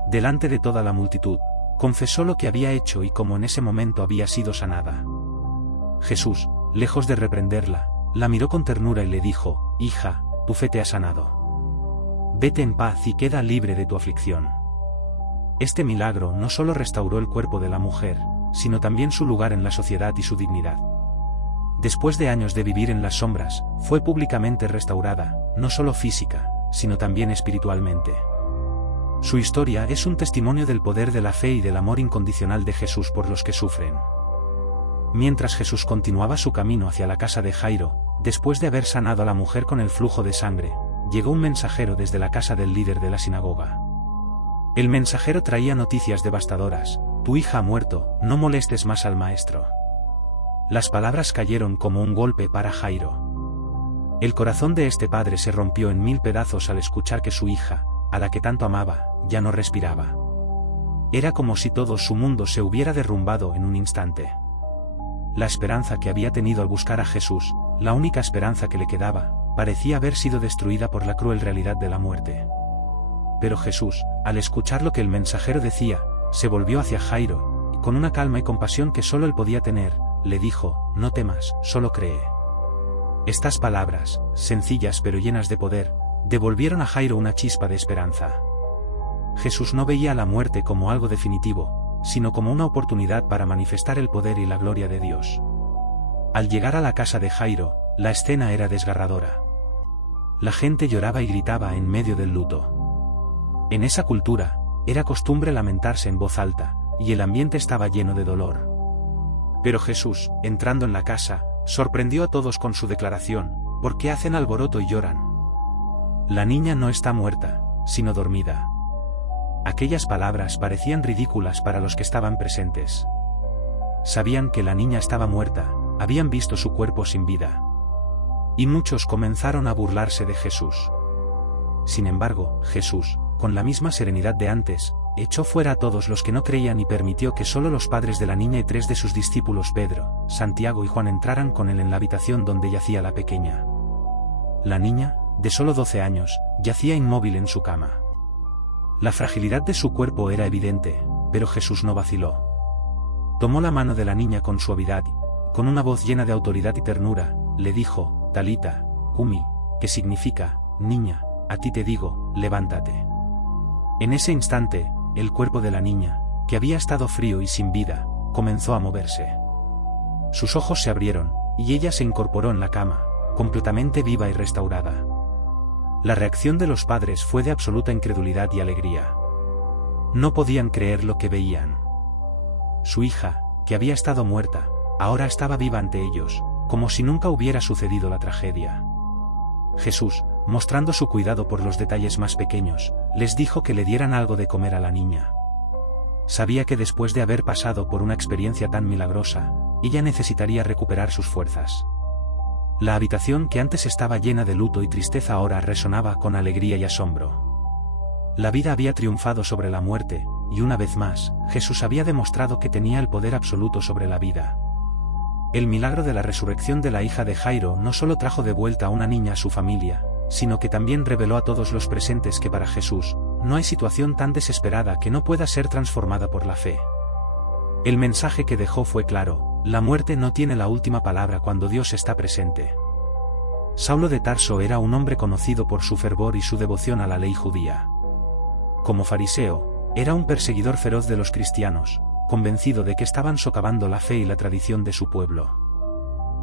Delante de toda la multitud, confesó lo que había hecho y cómo en ese momento había sido sanada. Jesús, lejos de reprenderla, la miró con ternura y le dijo, Hija, tu fe te ha sanado. Vete en paz y queda libre de tu aflicción. Este milagro no solo restauró el cuerpo de la mujer, sino también su lugar en la sociedad y su dignidad. Después de años de vivir en las sombras, fue públicamente restaurada, no solo física, sino también espiritualmente. Su historia es un testimonio del poder de la fe y del amor incondicional de Jesús por los que sufren. Mientras Jesús continuaba su camino hacia la casa de Jairo, después de haber sanado a la mujer con el flujo de sangre, llegó un mensajero desde la casa del líder de la sinagoga. El mensajero traía noticias devastadoras, tu hija ha muerto, no molestes más al maestro. Las palabras cayeron como un golpe para Jairo. El corazón de este padre se rompió en 1000 pedazos al escuchar que su hija, a la que tanto amaba, ya no respiraba. Era como si todo su mundo se hubiera derrumbado en un instante. La esperanza que había tenido al buscar a Jesús, la única esperanza que le quedaba, parecía haber sido destruida por la cruel realidad de la muerte. Pero Jesús, al escuchar lo que el mensajero decía, se volvió hacia Jairo, y con una calma y compasión que solo él podía tener, le dijo, no temas, solo cree. Estas palabras, sencillas pero llenas de poder, devolvieron a Jairo una chispa de esperanza. Jesús no veía la muerte como algo definitivo, sino como una oportunidad para manifestar el poder y la gloria de Dios. Al llegar a la casa de Jairo, la escena era desgarradora. La gente lloraba y gritaba en medio del luto. En esa cultura, era costumbre lamentarse en voz alta, y el ambiente estaba lleno de dolor. Pero Jesús, entrando en la casa, sorprendió a todos con su declaración, ¿por qué hacen alboroto y lloran? La niña no está muerta, sino dormida. Aquellas palabras parecían ridículas para los que estaban presentes. Sabían que la niña estaba muerta, habían visto su cuerpo sin vida. Y muchos comenzaron a burlarse de Jesús. Sin embargo, Jesús, con la misma serenidad de antes, echó fuera a todos los que no creían y permitió que solo los padres de la niña y 3 de sus discípulos Pedro, Santiago y Juan entraran con él en la habitación donde yacía la pequeña. La niña, de solo 12 años, yacía inmóvil en su cama. La fragilidad de su cuerpo era evidente, pero Jesús no vaciló. Tomó la mano de la niña con suavidad y, con una voz llena de autoridad y ternura, le dijo, Talita, cumi, que significa, niña, a ti te digo, levántate. En ese instante, el cuerpo de la niña, que había estado frío y sin vida, comenzó a moverse. Sus ojos se abrieron, y ella se incorporó en la cama, completamente viva y restaurada. La reacción de los padres fue de absoluta incredulidad y alegría. No podían creer lo que veían. Su hija, que había estado muerta, ahora estaba viva ante ellos, como si nunca hubiera sucedido la tragedia. Jesús, mostrando su cuidado por los detalles más pequeños, les dijo que le dieran algo de comer a la niña. Sabía que después de haber pasado por una experiencia tan milagrosa, ella necesitaría recuperar sus fuerzas. La habitación que antes estaba llena de luto y tristeza ahora resonaba con alegría y asombro. La vida había triunfado sobre la muerte, y una vez más, Jesús había demostrado que tenía el poder absoluto sobre la vida. El milagro de la resurrección de la hija de Jairo no solo trajo de vuelta a una niña a su familia, sino que también reveló a todos los presentes que para Jesús, no hay situación tan desesperada que no pueda ser transformada por la fe. El mensaje que dejó fue claro, la muerte no tiene la última palabra cuando Dios está presente. Saulo de Tarso era un hombre conocido por su fervor y su devoción a la ley judía. Como fariseo, era un perseguidor feroz de los cristianos, convencido de que estaban socavando la fe y la tradición de su pueblo.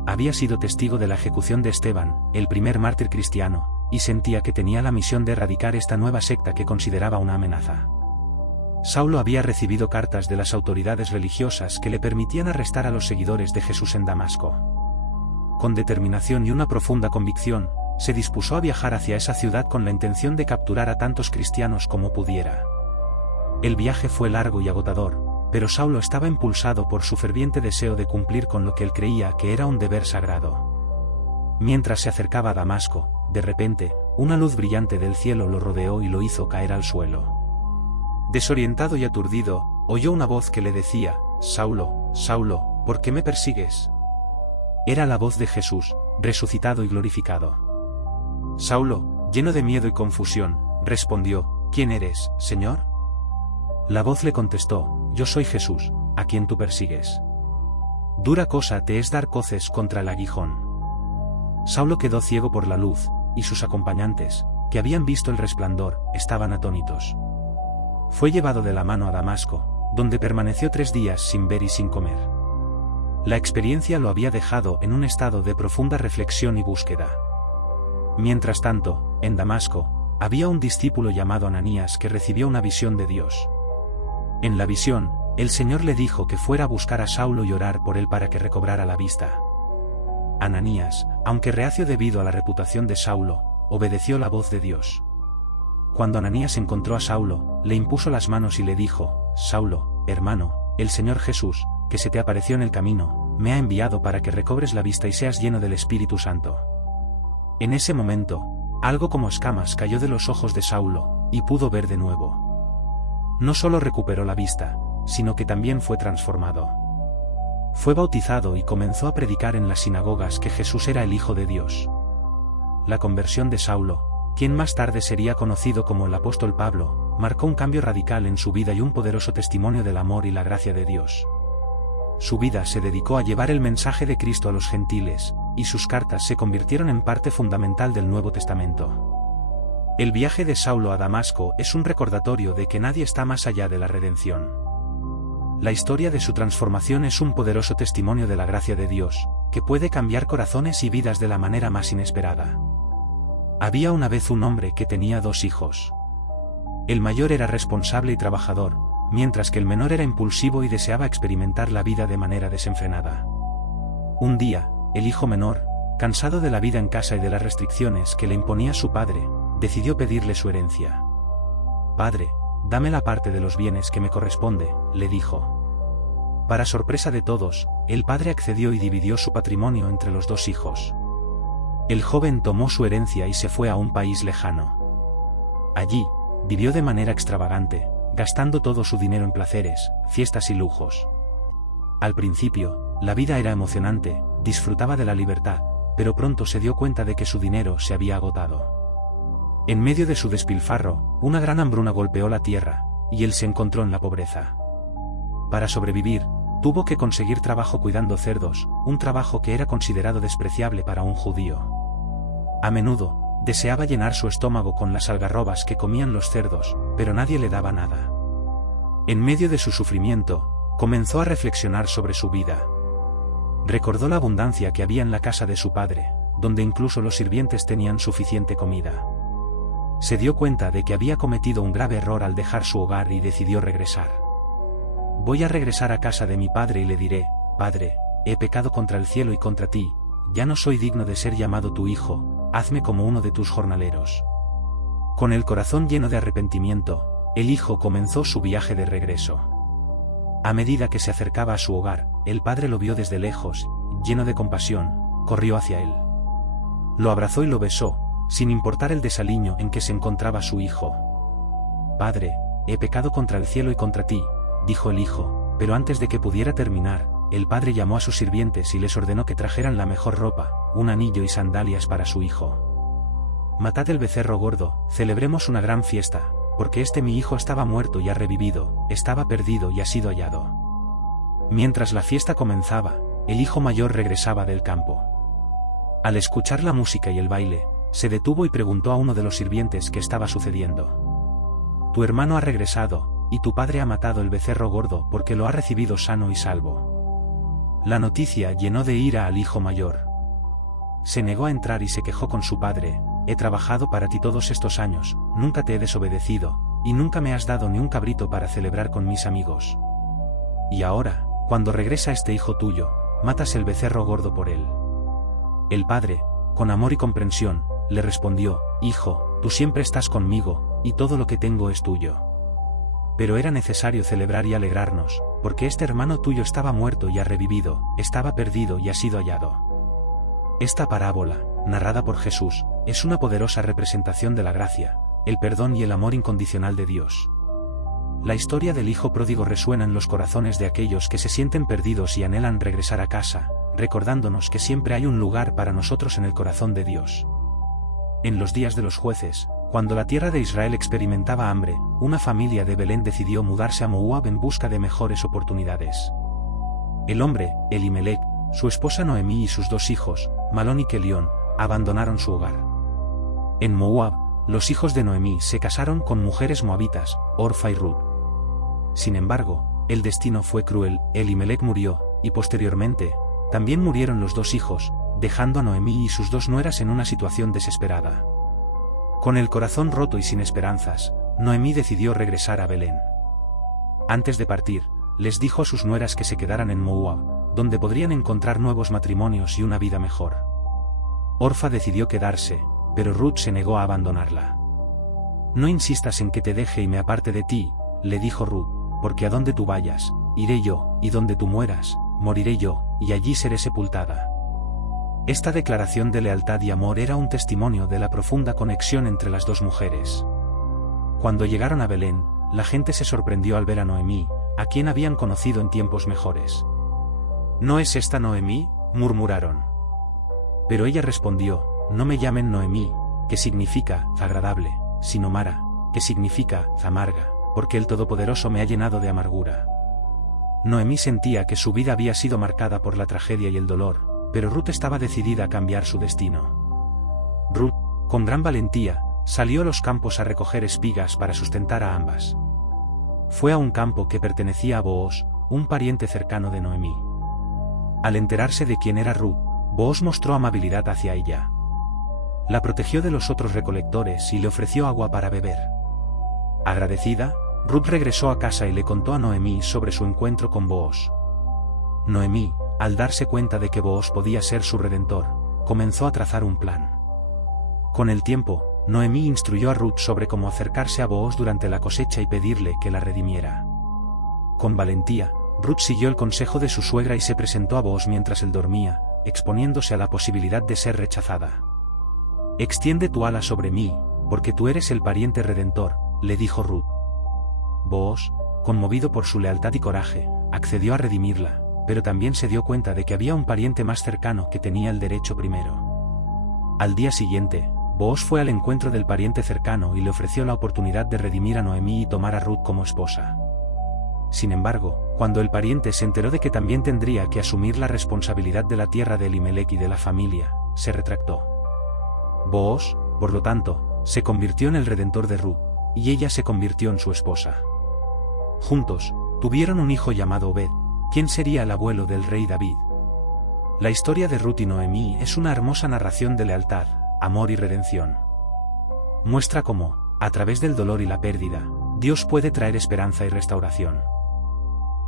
Había sido testigo de la ejecución de Esteban, el primer mártir cristiano, y sentía que tenía la misión de erradicar esta nueva secta que consideraba una amenaza. Saulo había recibido cartas de las autoridades religiosas que le permitían arrestar a los seguidores de Jesús en Damasco. con determinación y una profunda convicción, se dispuso a viajar hacia esa ciudad con la intención de capturar a tantos cristianos como pudiera. El viaje fue largo y agotador, pero Saulo estaba impulsado por su ferviente deseo de cumplir con lo que él creía que era un deber sagrado. Mientras se acercaba a Damasco, de repente, una luz brillante del cielo lo rodeó y lo hizo caer al suelo. Desorientado y aturdido, oyó una voz que le decía: «Saulo, Saulo, ¿por qué me persigues?». Era la voz de Jesús, resucitado y glorificado. Saulo, lleno de miedo y confusión, respondió: «¿Quién eres, Señor?». La voz le contestó: «Yo soy Jesús, a quien tú persigues. Dura cosa te es dar coces contra el aguijón». Saulo quedó ciego por la luz, y sus acompañantes, que habían visto el resplandor, estaban atónitos. Fue llevado de la mano a Damasco, donde permaneció 3 días sin ver y sin comer. La experiencia lo había dejado en un estado de profunda reflexión y búsqueda. Mientras tanto, en Damasco, había un discípulo llamado Ananías que recibió una visión de Dios. En la visión, el Señor le dijo que fuera a buscar a Saulo y orar por él para que recobrara la vista. Ananías, aunque reacio debido a la reputación de Saulo, obedeció la voz de Dios. Cuando Ananías encontró a Saulo, le impuso las manos y le dijo: «Saulo, hermano, el Señor Jesús, que se te apareció en el camino, me ha enviado para que recobres la vista y seas lleno del Espíritu Santo». En ese momento, algo como escamas cayó de los ojos de Saulo, y pudo ver de nuevo. No solo recuperó la vista, sino que también fue transformado. Fue bautizado y comenzó a predicar en las sinagogas que Jesús era el Hijo de Dios. La conversión de Saulo, quien más tarde sería conocido como el apóstol Pablo, marcó un cambio radical en su vida y un poderoso testimonio del amor y la gracia de Dios. Su vida se dedicó a llevar el mensaje de Cristo a los gentiles, y sus cartas se convirtieron en parte fundamental del Nuevo Testamento. El viaje de Saulo a Damasco es un recordatorio de que nadie está más allá de la redención. La historia de su transformación es un poderoso testimonio de la gracia de Dios, que puede cambiar corazones y vidas de la manera más inesperada. Había una vez un hombre que tenía 2 hijos. El mayor era responsable y trabajador, mientras que el menor era impulsivo y deseaba experimentar la vida de manera desenfrenada. Un día, el hijo menor, cansado de la vida en casa y de las restricciones que le imponía su padre, decidió pedirle su herencia. «Padre, dame la parte de los bienes que me corresponde», le dijo. Para sorpresa de todos, el padre accedió y dividió su patrimonio entre los 2 hijos. El joven tomó su herencia y se fue a un país lejano. Allí, vivió de manera extravagante, gastando todo su dinero en placeres, fiestas y lujos. Al principio, la vida era emocionante, disfrutaba de la libertad, pero pronto se dio cuenta de que su dinero se había agotado. En medio de su despilfarro, una gran hambruna golpeó la tierra, y él se encontró en la pobreza. Para sobrevivir, tuvo que conseguir trabajo cuidando cerdos, un trabajo que era considerado despreciable para un judío. A menudo, deseaba llenar su estómago con las algarrobas que comían los cerdos, pero nadie le daba nada. En medio de su sufrimiento, comenzó a reflexionar sobre su vida. Recordó la abundancia que había en la casa de su padre, donde incluso los sirvientes tenían suficiente comida. Se dio cuenta de que había cometido un grave error al dejar su hogar y decidió regresar. «Voy a regresar a casa de mi padre y le diré: Padre, he pecado contra el cielo y contra ti, ya no soy digno de ser llamado tu hijo, hazme como uno de tus jornaleros». Con el corazón lleno de arrepentimiento, el hijo comenzó su viaje de regreso. A medida que se acercaba a su hogar, el padre lo vio desde lejos, lleno de compasión, corrió hacia él. Lo abrazó y lo besó, sin importar el desaliño en que se encontraba su hijo. «Padre, he pecado contra el cielo y contra ti», dijo el hijo, pero antes de que pudiera terminar, el padre llamó a sus sirvientes y les ordenó que trajeran la mejor ropa, un anillo y sandalias para su hijo. «Matad el becerro gordo, celebremos una gran fiesta, porque mi hijo estaba muerto y ha revivido, estaba perdido y ha sido hallado». Mientras la fiesta comenzaba, el hijo mayor regresaba del campo. Al escuchar la música y el baile, se detuvo y preguntó a uno de los sirvientes qué estaba sucediendo. «Tu hermano ha regresado, y tu padre ha matado el becerro gordo porque lo ha recibido sano y salvo». La noticia llenó de ira al hijo mayor. Se negó a entrar y se quejó con su padre: «He trabajado para ti todos estos años, nunca te he desobedecido, y nunca me has dado ni un cabrito para celebrar con mis amigos. Y ahora, cuando regresa este hijo tuyo, matas el becerro gordo por él». El padre, con amor y comprensión, le respondió: Hijo, tú siempre estás conmigo, y todo lo que tengo es tuyo. Pero era necesario celebrar y alegrarnos, porque este hermano tuyo estaba muerto y ha revivido, estaba perdido y ha sido hallado. Esta parábola, narrada por Jesús, es una poderosa representación de la gracia, el perdón y el amor incondicional de Dios. La historia del hijo pródigo resuena en los corazones de aquellos que se sienten perdidos y anhelan regresar a casa, recordándonos que siempre hay un lugar para nosotros en el corazón de Dios. En los días de los jueces, cuando la tierra de Israel experimentaba hambre, una familia de Belén decidió mudarse a Moab en busca de mejores oportunidades. El hombre, Elimelec, su esposa Noemí y sus dos hijos, Malón y Kelión, abandonaron su hogar. En Moab, los hijos de Noemí se casaron con mujeres moabitas, Orfa y Ruth. Sin embargo, el destino fue cruel, Elimelec murió, y posteriormente, también murieron los dos hijos, dejando a Noemí y sus dos nueras en una situación desesperada. Con el corazón roto y sin esperanzas, Noemí decidió regresar a Belén. Antes de partir, les dijo a sus nueras que se quedaran en Moab, donde podrían encontrar nuevos matrimonios y una vida mejor. Orfa decidió quedarse, pero Ruth se negó a abandonarla. No insistas en que te deje y me aparte de ti, le dijo Ruth, porque a donde tú vayas, iré yo, y donde tú mueras, moriré yo, y allí seré sepultada. Esta declaración de lealtad y amor era un testimonio de la profunda conexión entre las dos mujeres. Cuando llegaron a Belén, la gente se sorprendió al ver a Noemí, a quien habían conocido en tiempos mejores. ¿No es esta Noemí?, murmuraron. Pero ella respondió: no me llamen Noemí, que significa agradable, sino Mara, que significa amarga, porque el Todopoderoso me ha llenado de amargura. Noemí sentía que su vida había sido marcada por la tragedia y el dolor, pero Ruth estaba decidida a cambiar su destino. Ruth, con gran valentía, salió a los campos a recoger espigas para sustentar a ambas. Fue a un campo que pertenecía a Booz, un pariente cercano de Noemí. Al enterarse de quién era Ruth, Booz mostró amabilidad hacia ella. La protegió de los otros recolectores y le ofreció agua para beber. Agradecida, Ruth regresó a casa y le contó a Noemí sobre su encuentro con Booz. Noemí, al darse cuenta de que Booz podía ser su redentor, comenzó a trazar un plan. Con el tiempo, Noemí instruyó a Ruth sobre cómo acercarse a Booz durante la cosecha y pedirle que la redimiera. Con valentía, Ruth siguió el consejo de su suegra y se presentó a Booz mientras él dormía, exponiéndose a la posibilidad de ser rechazada. «Extiende tu ala sobre mí, porque tú eres el pariente redentor», le dijo Ruth. Booz, conmovido por su lealtad y coraje, accedió a redimirla, pero también se dio cuenta de que había un pariente más cercano que tenía el derecho primero. Al día siguiente, Booz fue al encuentro del pariente cercano y le ofreció la oportunidad de redimir a Noemí y tomar a Ruth como esposa. Sin embargo, cuando el pariente se enteró de que también tendría que asumir la responsabilidad de la tierra de Elimelec y de la familia, se retractó. Booz, por lo tanto, se convirtió en el redentor de Ruth, y ella se convirtió en su esposa. Juntos, tuvieron un hijo llamado Obed, quien sería el abuelo del rey David. La historia de Ruth y Noemí es una hermosa narración de lealtad, amor y redención. Muestra cómo, a través del dolor y la pérdida, Dios puede traer esperanza y restauración.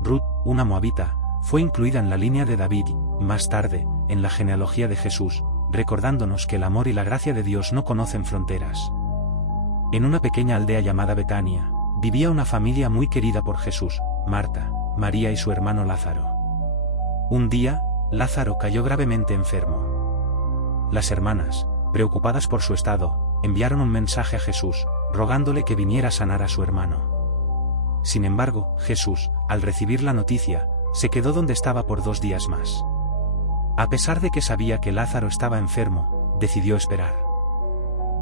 Ruth, una moabita, fue incluida en la línea de David y, más tarde, en la genealogía de Jesús, recordándonos que el amor y la gracia de Dios no conocen fronteras. En una pequeña aldea llamada Betania, vivía una familia muy querida por Jesús, Marta, María y su hermano Lázaro. Un día, Lázaro cayó gravemente enfermo. Las hermanas, preocupadas por su estado, enviaron un mensaje a Jesús, rogándole que viniera a sanar a su hermano. Sin embargo, Jesús, al recibir la noticia, se quedó donde estaba por 2 días más. A pesar de que sabía que Lázaro estaba enfermo, decidió esperar.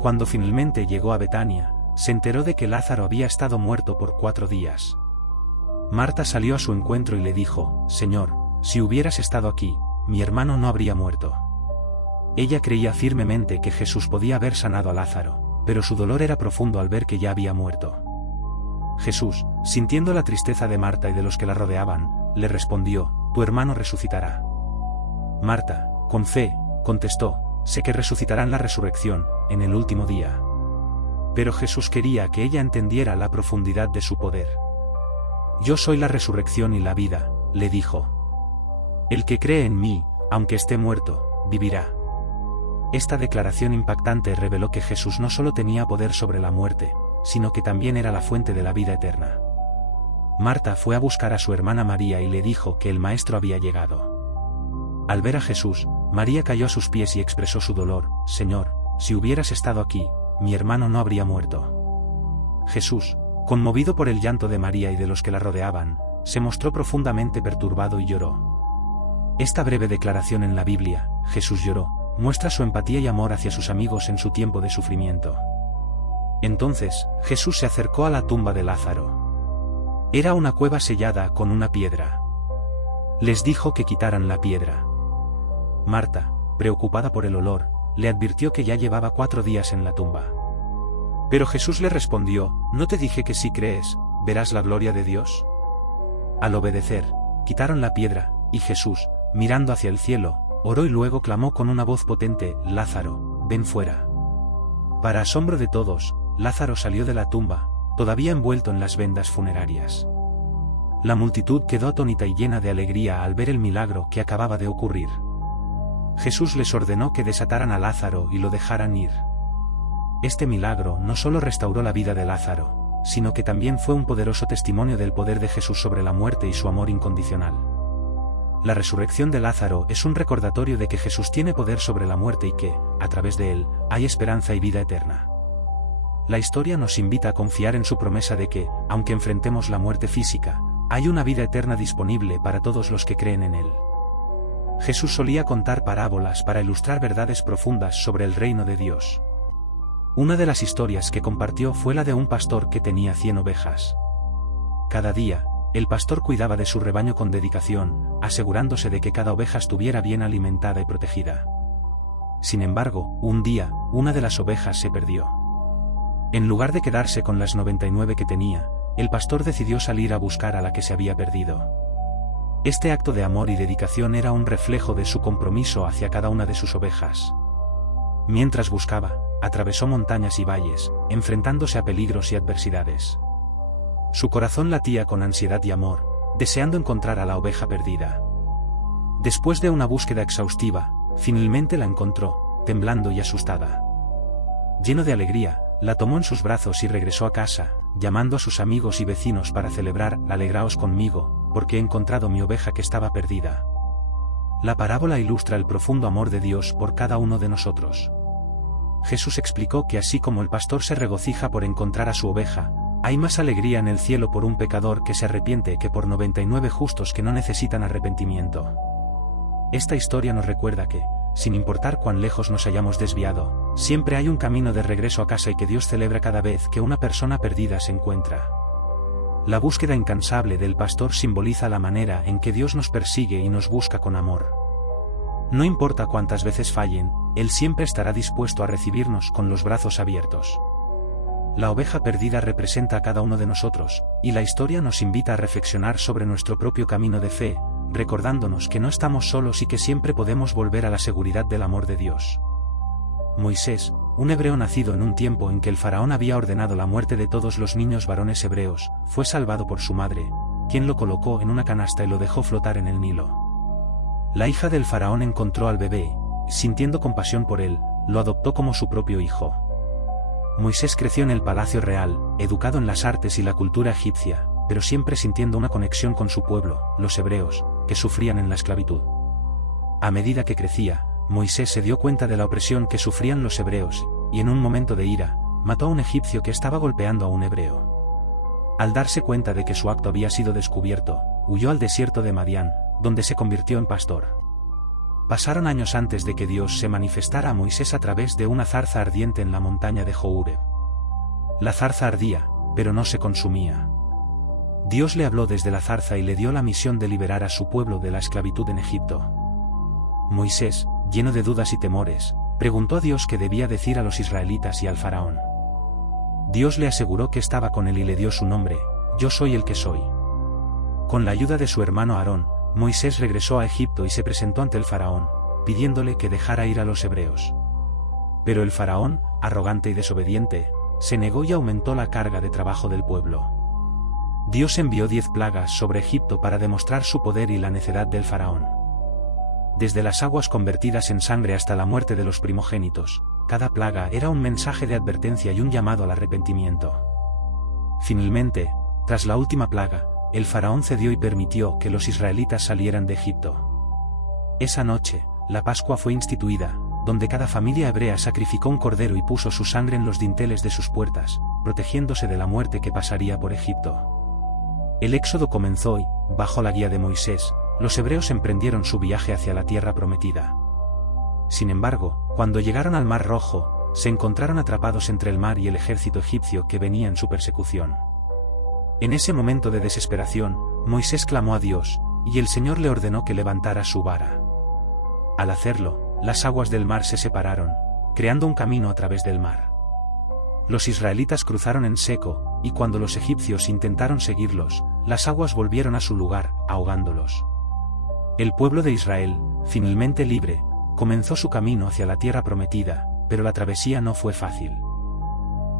Cuando finalmente llegó a Betania, se enteró de que Lázaro había estado muerto por 4 días. Marta salió a su encuentro y le dijo: «Señor, si hubieras estado aquí, mi hermano no habría muerto». Ella creía firmemente que Jesús podía haber sanado a Lázaro, pero su dolor era profundo al ver que ya había muerto. Jesús, sintiendo la tristeza de Marta y de los que la rodeaban, le respondió: «Tu hermano resucitará». Marta, con fe, contestó: «Sé que resucitará en la resurrección, en el último día». Pero Jesús quería que ella entendiera la profundidad de su poder. «Yo soy la resurrección y la vida», le dijo. «El que cree en mí, aunque esté muerto, vivirá». Esta declaración impactante reveló que Jesús no solo tenía poder sobre la muerte, sino que también era la fuente de la vida eterna. Marta fue a buscar a su hermana María y le dijo que el Maestro había llegado. Al ver a Jesús, María cayó a sus pies y expresó su dolor: «Señor, si hubieras estado aquí, mi hermano no habría muerto». Jesús, conmovido por el llanto de María y de los que la rodeaban, se mostró profundamente perturbado y lloró. Esta breve declaración en la Biblia, «Jesús lloró», muestra su empatía y amor hacia sus amigos en su tiempo de sufrimiento. Entonces, Jesús se acercó a la tumba de Lázaro. Era una cueva sellada con una piedra. Les dijo que quitaran la piedra. Marta, preocupada por el olor, le advirtió que ya llevaba 4 días en la tumba. Pero Jesús le respondió: «¿No te dije que si crees, verás la gloria de Dios?». Al obedecer, quitaron la piedra, y Jesús, mirando hacia el cielo, oró y luego clamó con una voz potente: «Lázaro, ven fuera». Para asombro de todos, Lázaro salió de la tumba, todavía envuelto en las vendas funerarias. La multitud quedó atónita y llena de alegría al ver el milagro que acababa de ocurrir. Jesús les ordenó que desataran a Lázaro y lo dejaran ir. Este milagro no solo restauró la vida de Lázaro, sino que también fue un poderoso testimonio del poder de Jesús sobre la muerte y su amor incondicional. La resurrección de Lázaro es un recordatorio de que Jesús tiene poder sobre la muerte y que, a través de él, hay esperanza y vida eterna. La historia nos invita a confiar en su promesa de que, aunque enfrentemos la muerte física, hay una vida eterna disponible para todos los que creen en él. Jesús solía contar parábolas para ilustrar verdades profundas sobre el reino de Dios. Una de las historias que compartió fue la de un pastor que tenía 100 ovejas. Cada día, el pastor cuidaba de su rebaño con dedicación, asegurándose de que cada oveja estuviera bien alimentada y protegida. Sin embargo, un día, una de las ovejas se perdió. En lugar de quedarse con las 99 que tenía, el pastor decidió salir a buscar a la que se había perdido. Este acto de amor y dedicación era un reflejo de su compromiso hacia cada una de sus ovejas. Mientras buscaba, atravesó montañas y valles, enfrentándose a peligros y adversidades. Su corazón latía con ansiedad y amor, deseando encontrar a la oveja perdida. Después de una búsqueda exhaustiva, finalmente la encontró, temblando y asustada. Lleno de alegría, la tomó en sus brazos y regresó a casa, llamando a sus amigos y vecinos para celebrar: «Alegraos conmigo, porque he encontrado mi oveja que estaba perdida». La parábola ilustra el profundo amor de Dios por cada uno de nosotros. Jesús explicó que así como el pastor se regocija por encontrar a su oveja, hay más alegría en el cielo por un pecador que se arrepiente que por 99 justos que no necesitan arrepentimiento. Esta historia nos recuerda que, sin importar cuán lejos nos hayamos desviado, siempre hay un camino de regreso a casa y que Dios celebra cada vez que una persona perdida se encuentra. La búsqueda incansable del pastor simboliza la manera en que Dios nos persigue y nos busca con amor. No importa cuántas veces fallen, Él siempre estará dispuesto a recibirnos con los brazos abiertos. La oveja perdida representa a cada uno de nosotros, y la historia nos invita a reflexionar sobre nuestro propio camino de fe, recordándonos que no estamos solos y que siempre podemos volver a la seguridad del amor de Dios. Moisés, un hebreo nacido en un tiempo en que el faraón había ordenado la muerte de todos los niños varones hebreos, fue salvado por su madre, quien lo colocó en una canasta y lo dejó flotar en el Nilo. La hija del faraón encontró al bebé, y sintiendo compasión por él, lo adoptó como su propio hijo. Moisés creció en el palacio real, educado en las artes y la cultura egipcia, pero siempre sintiendo una conexión con su pueblo, los hebreos, que sufrían en la esclavitud. A medida que crecía, Moisés se dio cuenta de la opresión que sufrían los hebreos, y en un momento de ira, mató a un egipcio que estaba golpeando a un hebreo. Al darse cuenta de que su acto había sido descubierto, huyó al desierto de Madián, donde se convirtió en pastor. Pasaron años antes de que Dios se manifestara a Moisés a través de una zarza ardiente en la montaña de Horeb. La zarza ardía, pero no se consumía. Dios le habló desde la zarza y le dio la misión de liberar a su pueblo de la esclavitud en Egipto. Moisés, lleno de dudas y temores, preguntó a Dios qué debía decir a los israelitas y al faraón. Dios le aseguró que estaba con él y le dio su nombre: «Yo soy el que soy». Con la ayuda de su hermano Aarón, Moisés regresó a Egipto y se presentó ante el faraón, pidiéndole que dejara ir a los hebreos. Pero el faraón, arrogante y desobediente, se negó y aumentó la carga de trabajo del pueblo. Dios envió 10 plagas sobre Egipto para demostrar su poder y la necedad del faraón. desde las aguas convertidas en sangre hasta la muerte de los primogénitos, cada plaga era un mensaje de advertencia y un llamado al arrepentimiento. Finalmente, tras la última plaga, el faraón cedió y permitió que los israelitas salieran de Egipto. Esa noche, la Pascua fue instituida, donde cada familia hebrea sacrificó un cordero y puso su sangre en los dinteles de sus puertas, protegiéndose de la muerte que pasaría por Egipto. El éxodo comenzó y, bajo la guía de Moisés, los hebreos emprendieron su viaje hacia la tierra prometida. Sin embargo, cuando llegaron al Mar Rojo, se encontraron atrapados entre el mar y el ejército egipcio que venía en su persecución. En ese momento de desesperación, Moisés clamó a Dios, y el Señor le ordenó que levantara su vara. Al hacerlo, las aguas del mar se separaron, creando un camino a través del mar. Los israelitas cruzaron en seco, y cuando los egipcios intentaron seguirlos, las aguas volvieron a su lugar, ahogándolos. El pueblo de Israel, finalmente libre, comenzó su camino hacia la tierra prometida, pero la travesía no fue fácil.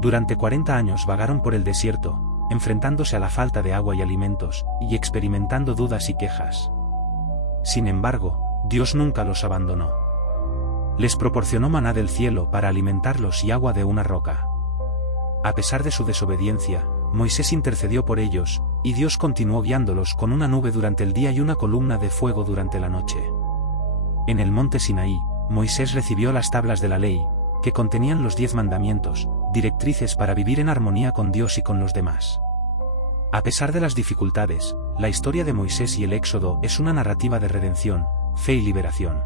Durante 40 años vagaron por el desierto, enfrentándose a la falta de agua y alimentos, y experimentando dudas y quejas. Sin embargo, Dios nunca los abandonó. Les proporcionó maná del cielo para alimentarlos y agua de una roca. A pesar de su desobediencia, Moisés intercedió por ellos, y Dios continuó guiándolos con una nube durante el día y una columna de fuego durante la noche. En el monte Sinaí, Moisés recibió las tablas de la ley, que contenían los 10 mandamientos, directrices para vivir en armonía con Dios y con los demás. A pesar de las dificultades, la historia de Moisés y el Éxodo es una narrativa de redención, fe y liberación.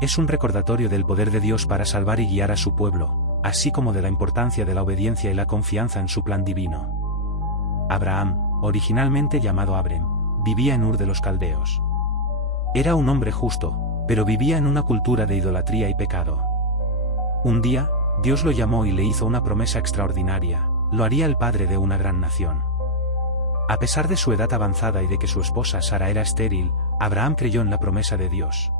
Es un recordatorio del poder de Dios para salvar y guiar a su pueblo, así como de la importancia de la obediencia y la confianza en su plan divino. Abraham, originalmente llamado Abrem, vivía en Ur de los Caldeos. Era un hombre justo, pero vivía en una cultura de idolatría y pecado. Un día, Dios lo llamó y le hizo una promesa extraordinaria: lo haría el padre de una gran nación. A pesar de su edad avanzada y de que su esposa Sara era estéril, Abraham creyó en la promesa de Dios.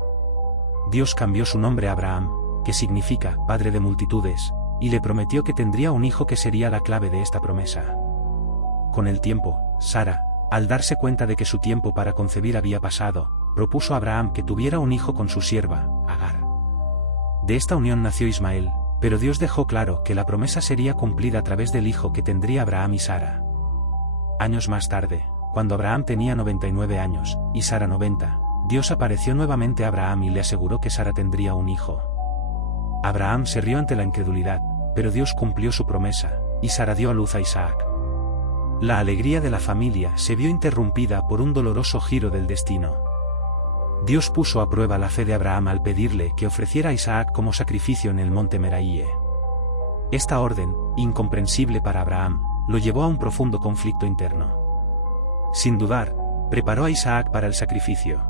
Dios cambió su nombre a Abraham, que significa padre de multitudes, y le prometió que tendría un hijo que sería la clave de esta promesa. Con el tiempo, Sara, al darse cuenta de que su tiempo para concebir había pasado, propuso a Abraham que tuviera un hijo con su sierva, Agar. De esta unión nació Ismael, pero Dios dejó claro que la promesa sería cumplida a través del hijo que tendría Abraham y Sara. Años más tarde, cuando Abraham tenía 99 años, y Sara 90, Dios apareció nuevamente a Abraham y le aseguró que Sara tendría un hijo. Abraham se rió ante la incredulidad, pero Dios cumplió su promesa, y Sara dio a luz a Isaac. La alegría de la familia se vio interrumpida por un doloroso giro del destino. Dios puso a prueba la fe de Abraham al pedirle que ofreciera a Isaac como sacrificio en el monte Meraíe. Esta orden, incomprensible para Abraham, lo llevó a un profundo conflicto interno. Sin dudar, preparó a Isaac para el sacrificio.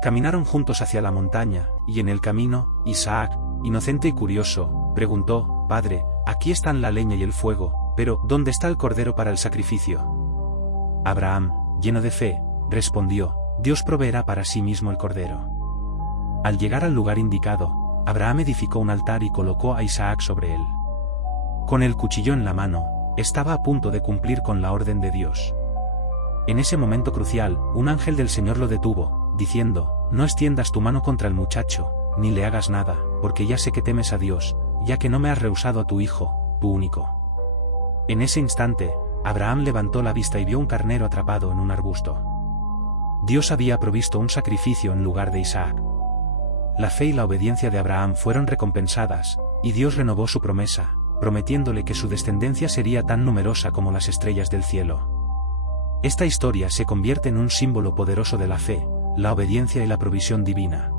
Caminaron juntos hacia la montaña, y en el camino, Isaac, inocente y curioso, preguntó: «Padre, aquí están la leña y el fuego, pero ¿dónde está el cordero para el sacrificio?». Abraham, lleno de fe, respondió: «Dios proveerá para sí mismo el cordero». Al llegar al lugar indicado, Abraham edificó un altar y colocó a Isaac sobre él. Con el cuchillo en la mano, estaba a punto de cumplir con la orden de Dios. En ese momento crucial, un ángel del Señor lo detuvo, diciendo: «No extiendas tu mano contra el muchacho, ni le hagas nada, porque ya sé que temes a Dios, ya que no me has rehusado a tu hijo, tu único». En ese instante, Abraham levantó la vista y vio un carnero atrapado en un arbusto. Dios había provisto un sacrificio en lugar de Isaac. La fe y la obediencia de Abraham fueron recompensadas, y Dios renovó su promesa, prometiéndole que su descendencia sería tan numerosa como las estrellas del cielo. Esta historia se convierte en un símbolo poderoso de la fe, la obediencia y la provisión divina.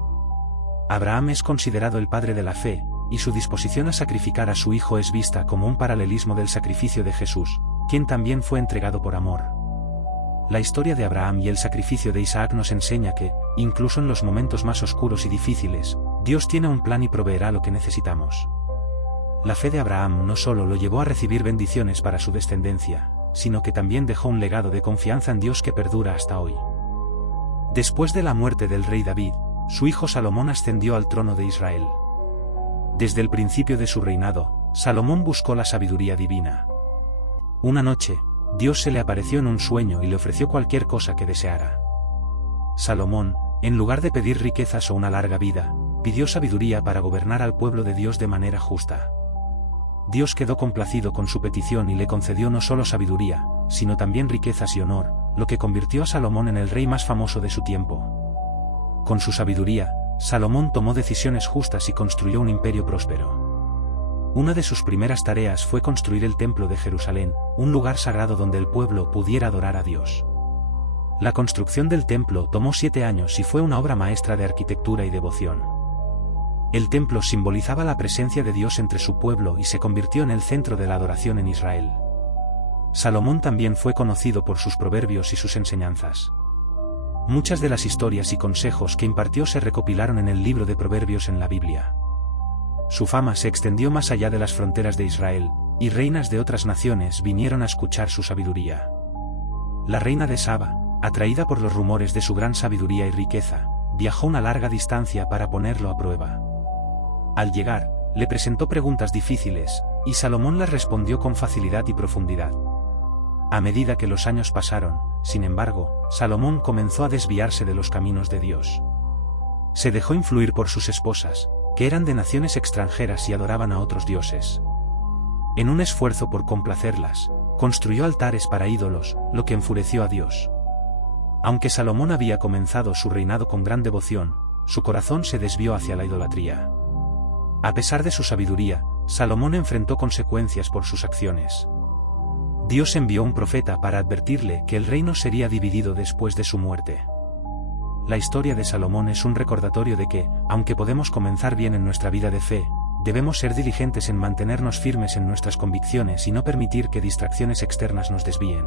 Abraham es considerado el padre de la fe, y su disposición a sacrificar a su hijo es vista como un paralelismo del sacrificio de Jesús, quien también fue entregado por amor. La historia de Abraham y el sacrificio de Isaac nos enseña que, incluso en los momentos más oscuros y difíciles, Dios tiene un plan y proveerá lo que necesitamos. La fe de Abraham no solo lo llevó a recibir bendiciones para su descendencia, sino que también dejó un legado de confianza en Dios que perdura hasta hoy. Después de la muerte del rey David, su hijo Salomón ascendió al trono de Israel. Desde el principio de su reinado, Salomón buscó la sabiduría divina. Una noche, Dios se le apareció en un sueño y le ofreció cualquier cosa que deseara. Salomón, En lugar de pedir riquezas o una larga vida, pidió sabiduría para gobernar al pueblo de Dios de manera justa. Dios quedó complacido con su petición y le concedió no solo sabiduría, sino también riquezas y honor, lo que convirtió a Salomón en el rey más famoso de su tiempo. Con su sabiduría, Salomón tomó decisiones justas y construyó un imperio próspero. Una de sus primeras tareas fue construir el Templo de Jerusalén, un lugar sagrado donde el pueblo pudiera adorar a Dios. La construcción del templo tomó 7 años y fue una obra maestra de arquitectura y devoción. El templo simbolizaba la presencia de Dios entre su pueblo y se convirtió en el centro de la adoración en Israel. Salomón también fue conocido por sus proverbios y sus enseñanzas. Muchas de las historias y consejos que impartió se recopilaron en el libro de Proverbios en la Biblia. Su fama se extendió más allá de las fronteras de Israel, y reinas de otras naciones vinieron a escuchar su sabiduría. La reina de Saba, atraída por los rumores de su gran sabiduría y riqueza, viajó una larga distancia para ponerlo a prueba. Al llegar, le presentó preguntas difíciles, y Salomón las respondió con facilidad y profundidad. A medida que los años pasaron, sin embargo, Salomón comenzó a desviarse de los caminos de Dios. Se dejó influir por sus esposas, que eran de naciones extranjeras y adoraban a otros dioses. En un esfuerzo por complacerlas, construyó altares para ídolos, lo que enfureció a Dios. Aunque Salomón había comenzado su reinado con gran devoción, su corazón se desvió hacia la idolatría. A pesar de su sabiduría, Salomón enfrentó consecuencias por sus acciones. Dios envió un profeta para advertirle que el reino sería dividido después de su muerte. La historia de Salomón es un recordatorio de que, aunque podemos comenzar bien en nuestra vida de fe, debemos ser diligentes en mantenernos firmes en nuestras convicciones y no permitir que distracciones externas nos desvíen.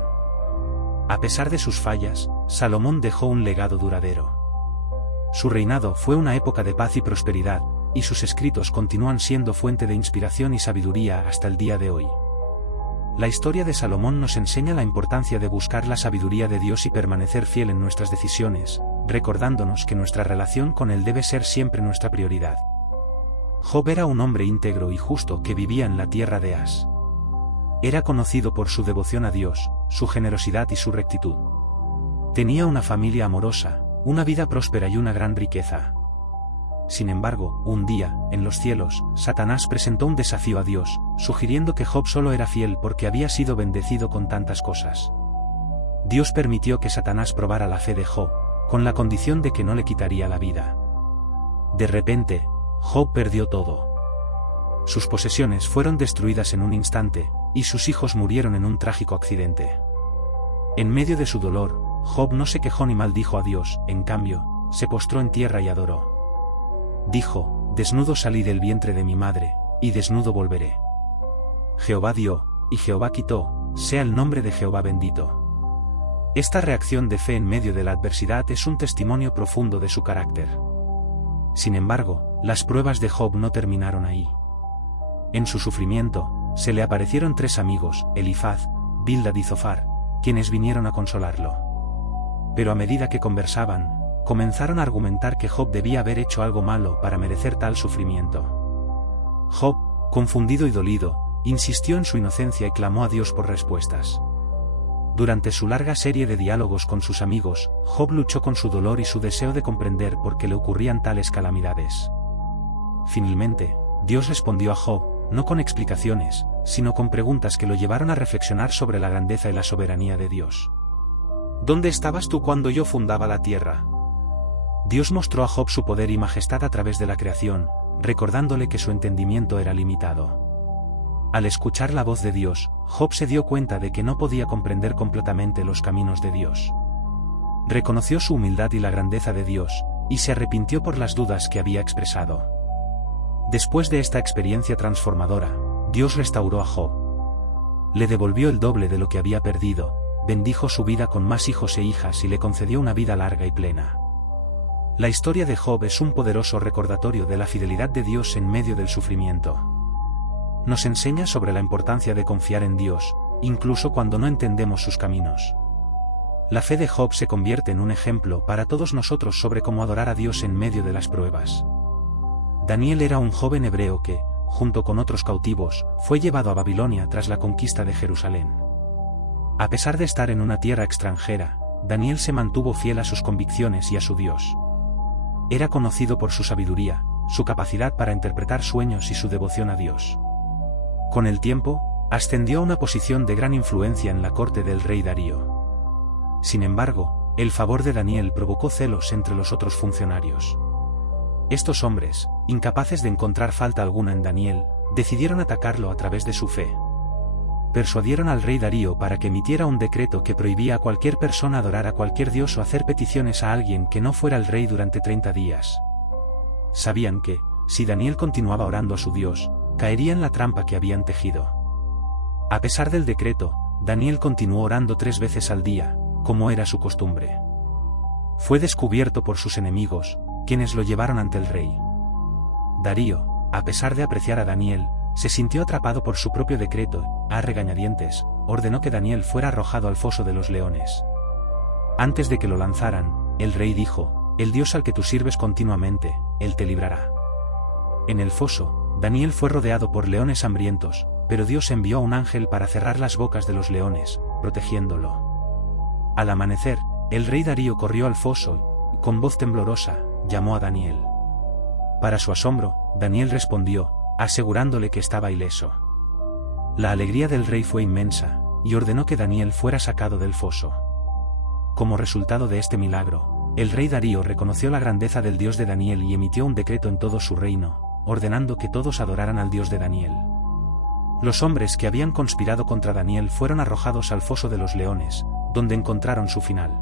A pesar de sus fallas, Salomón dejó un legado duradero. Su reinado fue una época de paz y prosperidad, y sus escritos continúan siendo fuente de inspiración y sabiduría hasta el día de hoy. La historia de Salomón nos enseña la importancia de buscar la sabiduría de Dios y permanecer fiel en nuestras decisiones, recordándonos que nuestra relación con Él debe ser siempre nuestra prioridad. Job era un hombre íntegro y justo que vivía en la tierra de As. Era conocido por su devoción a Dios, su generosidad y su rectitud. Tenía una familia amorosa, una vida próspera y una gran riqueza. Sin embargo, un día, en los cielos, Satanás presentó un desafío a Dios, sugiriendo que Job solo era fiel porque había sido bendecido con tantas cosas. Dios permitió que Satanás probara la fe de Job, con la condición de que no le quitaría la vida. De repente, Job perdió todo. Sus posesiones fueron destruidas en un instante, y sus hijos murieron en un trágico accidente. En medio de su dolor, Job no se quejó ni maldijo a Dios, en cambio, se postró en tierra y adoró. Dijo: desnudo salí del vientre de mi madre, y desnudo volveré. Jehová dio, y Jehová quitó, sea el nombre de Jehová bendito. Esta reacción de fe en medio de la adversidad es un testimonio profundo de su carácter. Sin embargo, las pruebas de Job no terminaron ahí. En su sufrimiento, se le aparecieron 3 amigos, Elifaz, Bildad y Zofar, quienes vinieron a consolarlo. Pero a medida que conversaban, comenzaron a argumentar que Job debía haber hecho algo malo para merecer tal sufrimiento. Job, confundido y dolido, insistió en su inocencia y clamó a Dios por respuestas. Durante su larga serie de diálogos con sus amigos, Job luchó con su dolor y su deseo de comprender por qué le ocurrían tales calamidades. Finalmente, Dios respondió a Job, no con explicaciones, sino con preguntas que lo llevaron a reflexionar sobre la grandeza y la soberanía de Dios. ¿Dónde estabas tú cuando yo fundaba la tierra? Dios mostró a Job su poder y majestad a través de la creación, recordándole que su entendimiento era limitado. Al escuchar la voz de Dios, Job se dio cuenta de que no podía comprender completamente los caminos de Dios. Reconoció su humildad y la grandeza de Dios, y se arrepintió por las dudas que había expresado. Después de esta experiencia transformadora, Dios restauró a Job. Le devolvió el doble de lo que había perdido, bendijo su vida con más hijos e hijas y le concedió una vida larga y plena. La historia de Job es un poderoso recordatorio de la fidelidad de Dios en medio del sufrimiento. Nos enseña sobre la importancia de confiar en Dios, incluso cuando no entendemos sus caminos. La fe de Job se convierte en un ejemplo para todos nosotros sobre cómo adorar a Dios en medio de las pruebas. Daniel era un joven hebreo que, junto con otros cautivos, fue llevado a Babilonia tras la conquista de Jerusalén. A pesar de estar en una tierra extranjera, Daniel se mantuvo fiel a sus convicciones y a su Dios. Era conocido por su sabiduría, su capacidad para interpretar sueños y su devoción a Dios. Con el tiempo, ascendió a una posición de gran influencia en la corte del rey Darío. Sin embargo, el favor de Daniel provocó celos entre los otros funcionarios. Estos hombres, incapaces de encontrar falta alguna en Daniel, decidieron atacarlo a través de su fe. Persuadieron al rey Darío para que emitiera un decreto que prohibía a cualquier persona adorar a cualquier dios o hacer peticiones a alguien que no fuera el rey durante 30 días. Sabían que, si Daniel continuaba orando a su Dios, caería en la trampa que habían tejido. A pesar del decreto, Daniel continuó orando 3 veces al día, como era su costumbre. Fue descubierto por sus enemigos, quienes lo llevaron ante el rey. Darío, a pesar de apreciar a Daniel, se sintió atrapado por su propio decreto, a regañadientes, ordenó que Daniel fuera arrojado al foso de los leones. Antes de que lo lanzaran, el rey dijo: «El Dios al que tú sirves continuamente, él te librará». En el foso, Daniel fue rodeado por leones hambrientos, pero Dios envió a un ángel para cerrar las bocas de los leones, protegiéndolo. Al amanecer, el rey Darío corrió al foso, y con voz temblorosa, llamó a Daniel. Para su asombro, Daniel respondió, asegurándole que estaba ileso. La alegría del rey fue inmensa, y ordenó que Daniel fuera sacado del foso. Como resultado de este milagro, el rey Darío reconoció la grandeza del Dios de Daniel y emitió un decreto en todo su reino, ordenando que todos adoraran al Dios de Daniel. Los hombres que habían conspirado contra Daniel fueron arrojados al foso de los leones, donde encontraron su final.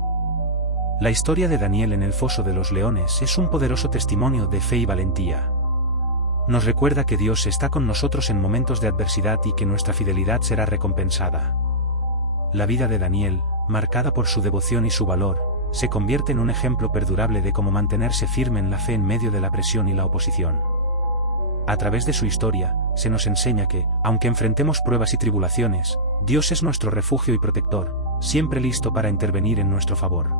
La historia de Daniel en el foso de los leones es un poderoso testimonio de fe y valentía. Nos recuerda que Dios está con nosotros en momentos de adversidad y que nuestra fidelidad será recompensada. La vida de Daniel, marcada por su devoción y su valor, se convierte en un ejemplo perdurable de cómo mantenerse firme en la fe en medio de la presión y la oposición. A través de su historia, se nos enseña que, aunque enfrentemos pruebas y tribulaciones, Dios es nuestro refugio y protector, siempre listo para intervenir en nuestro favor.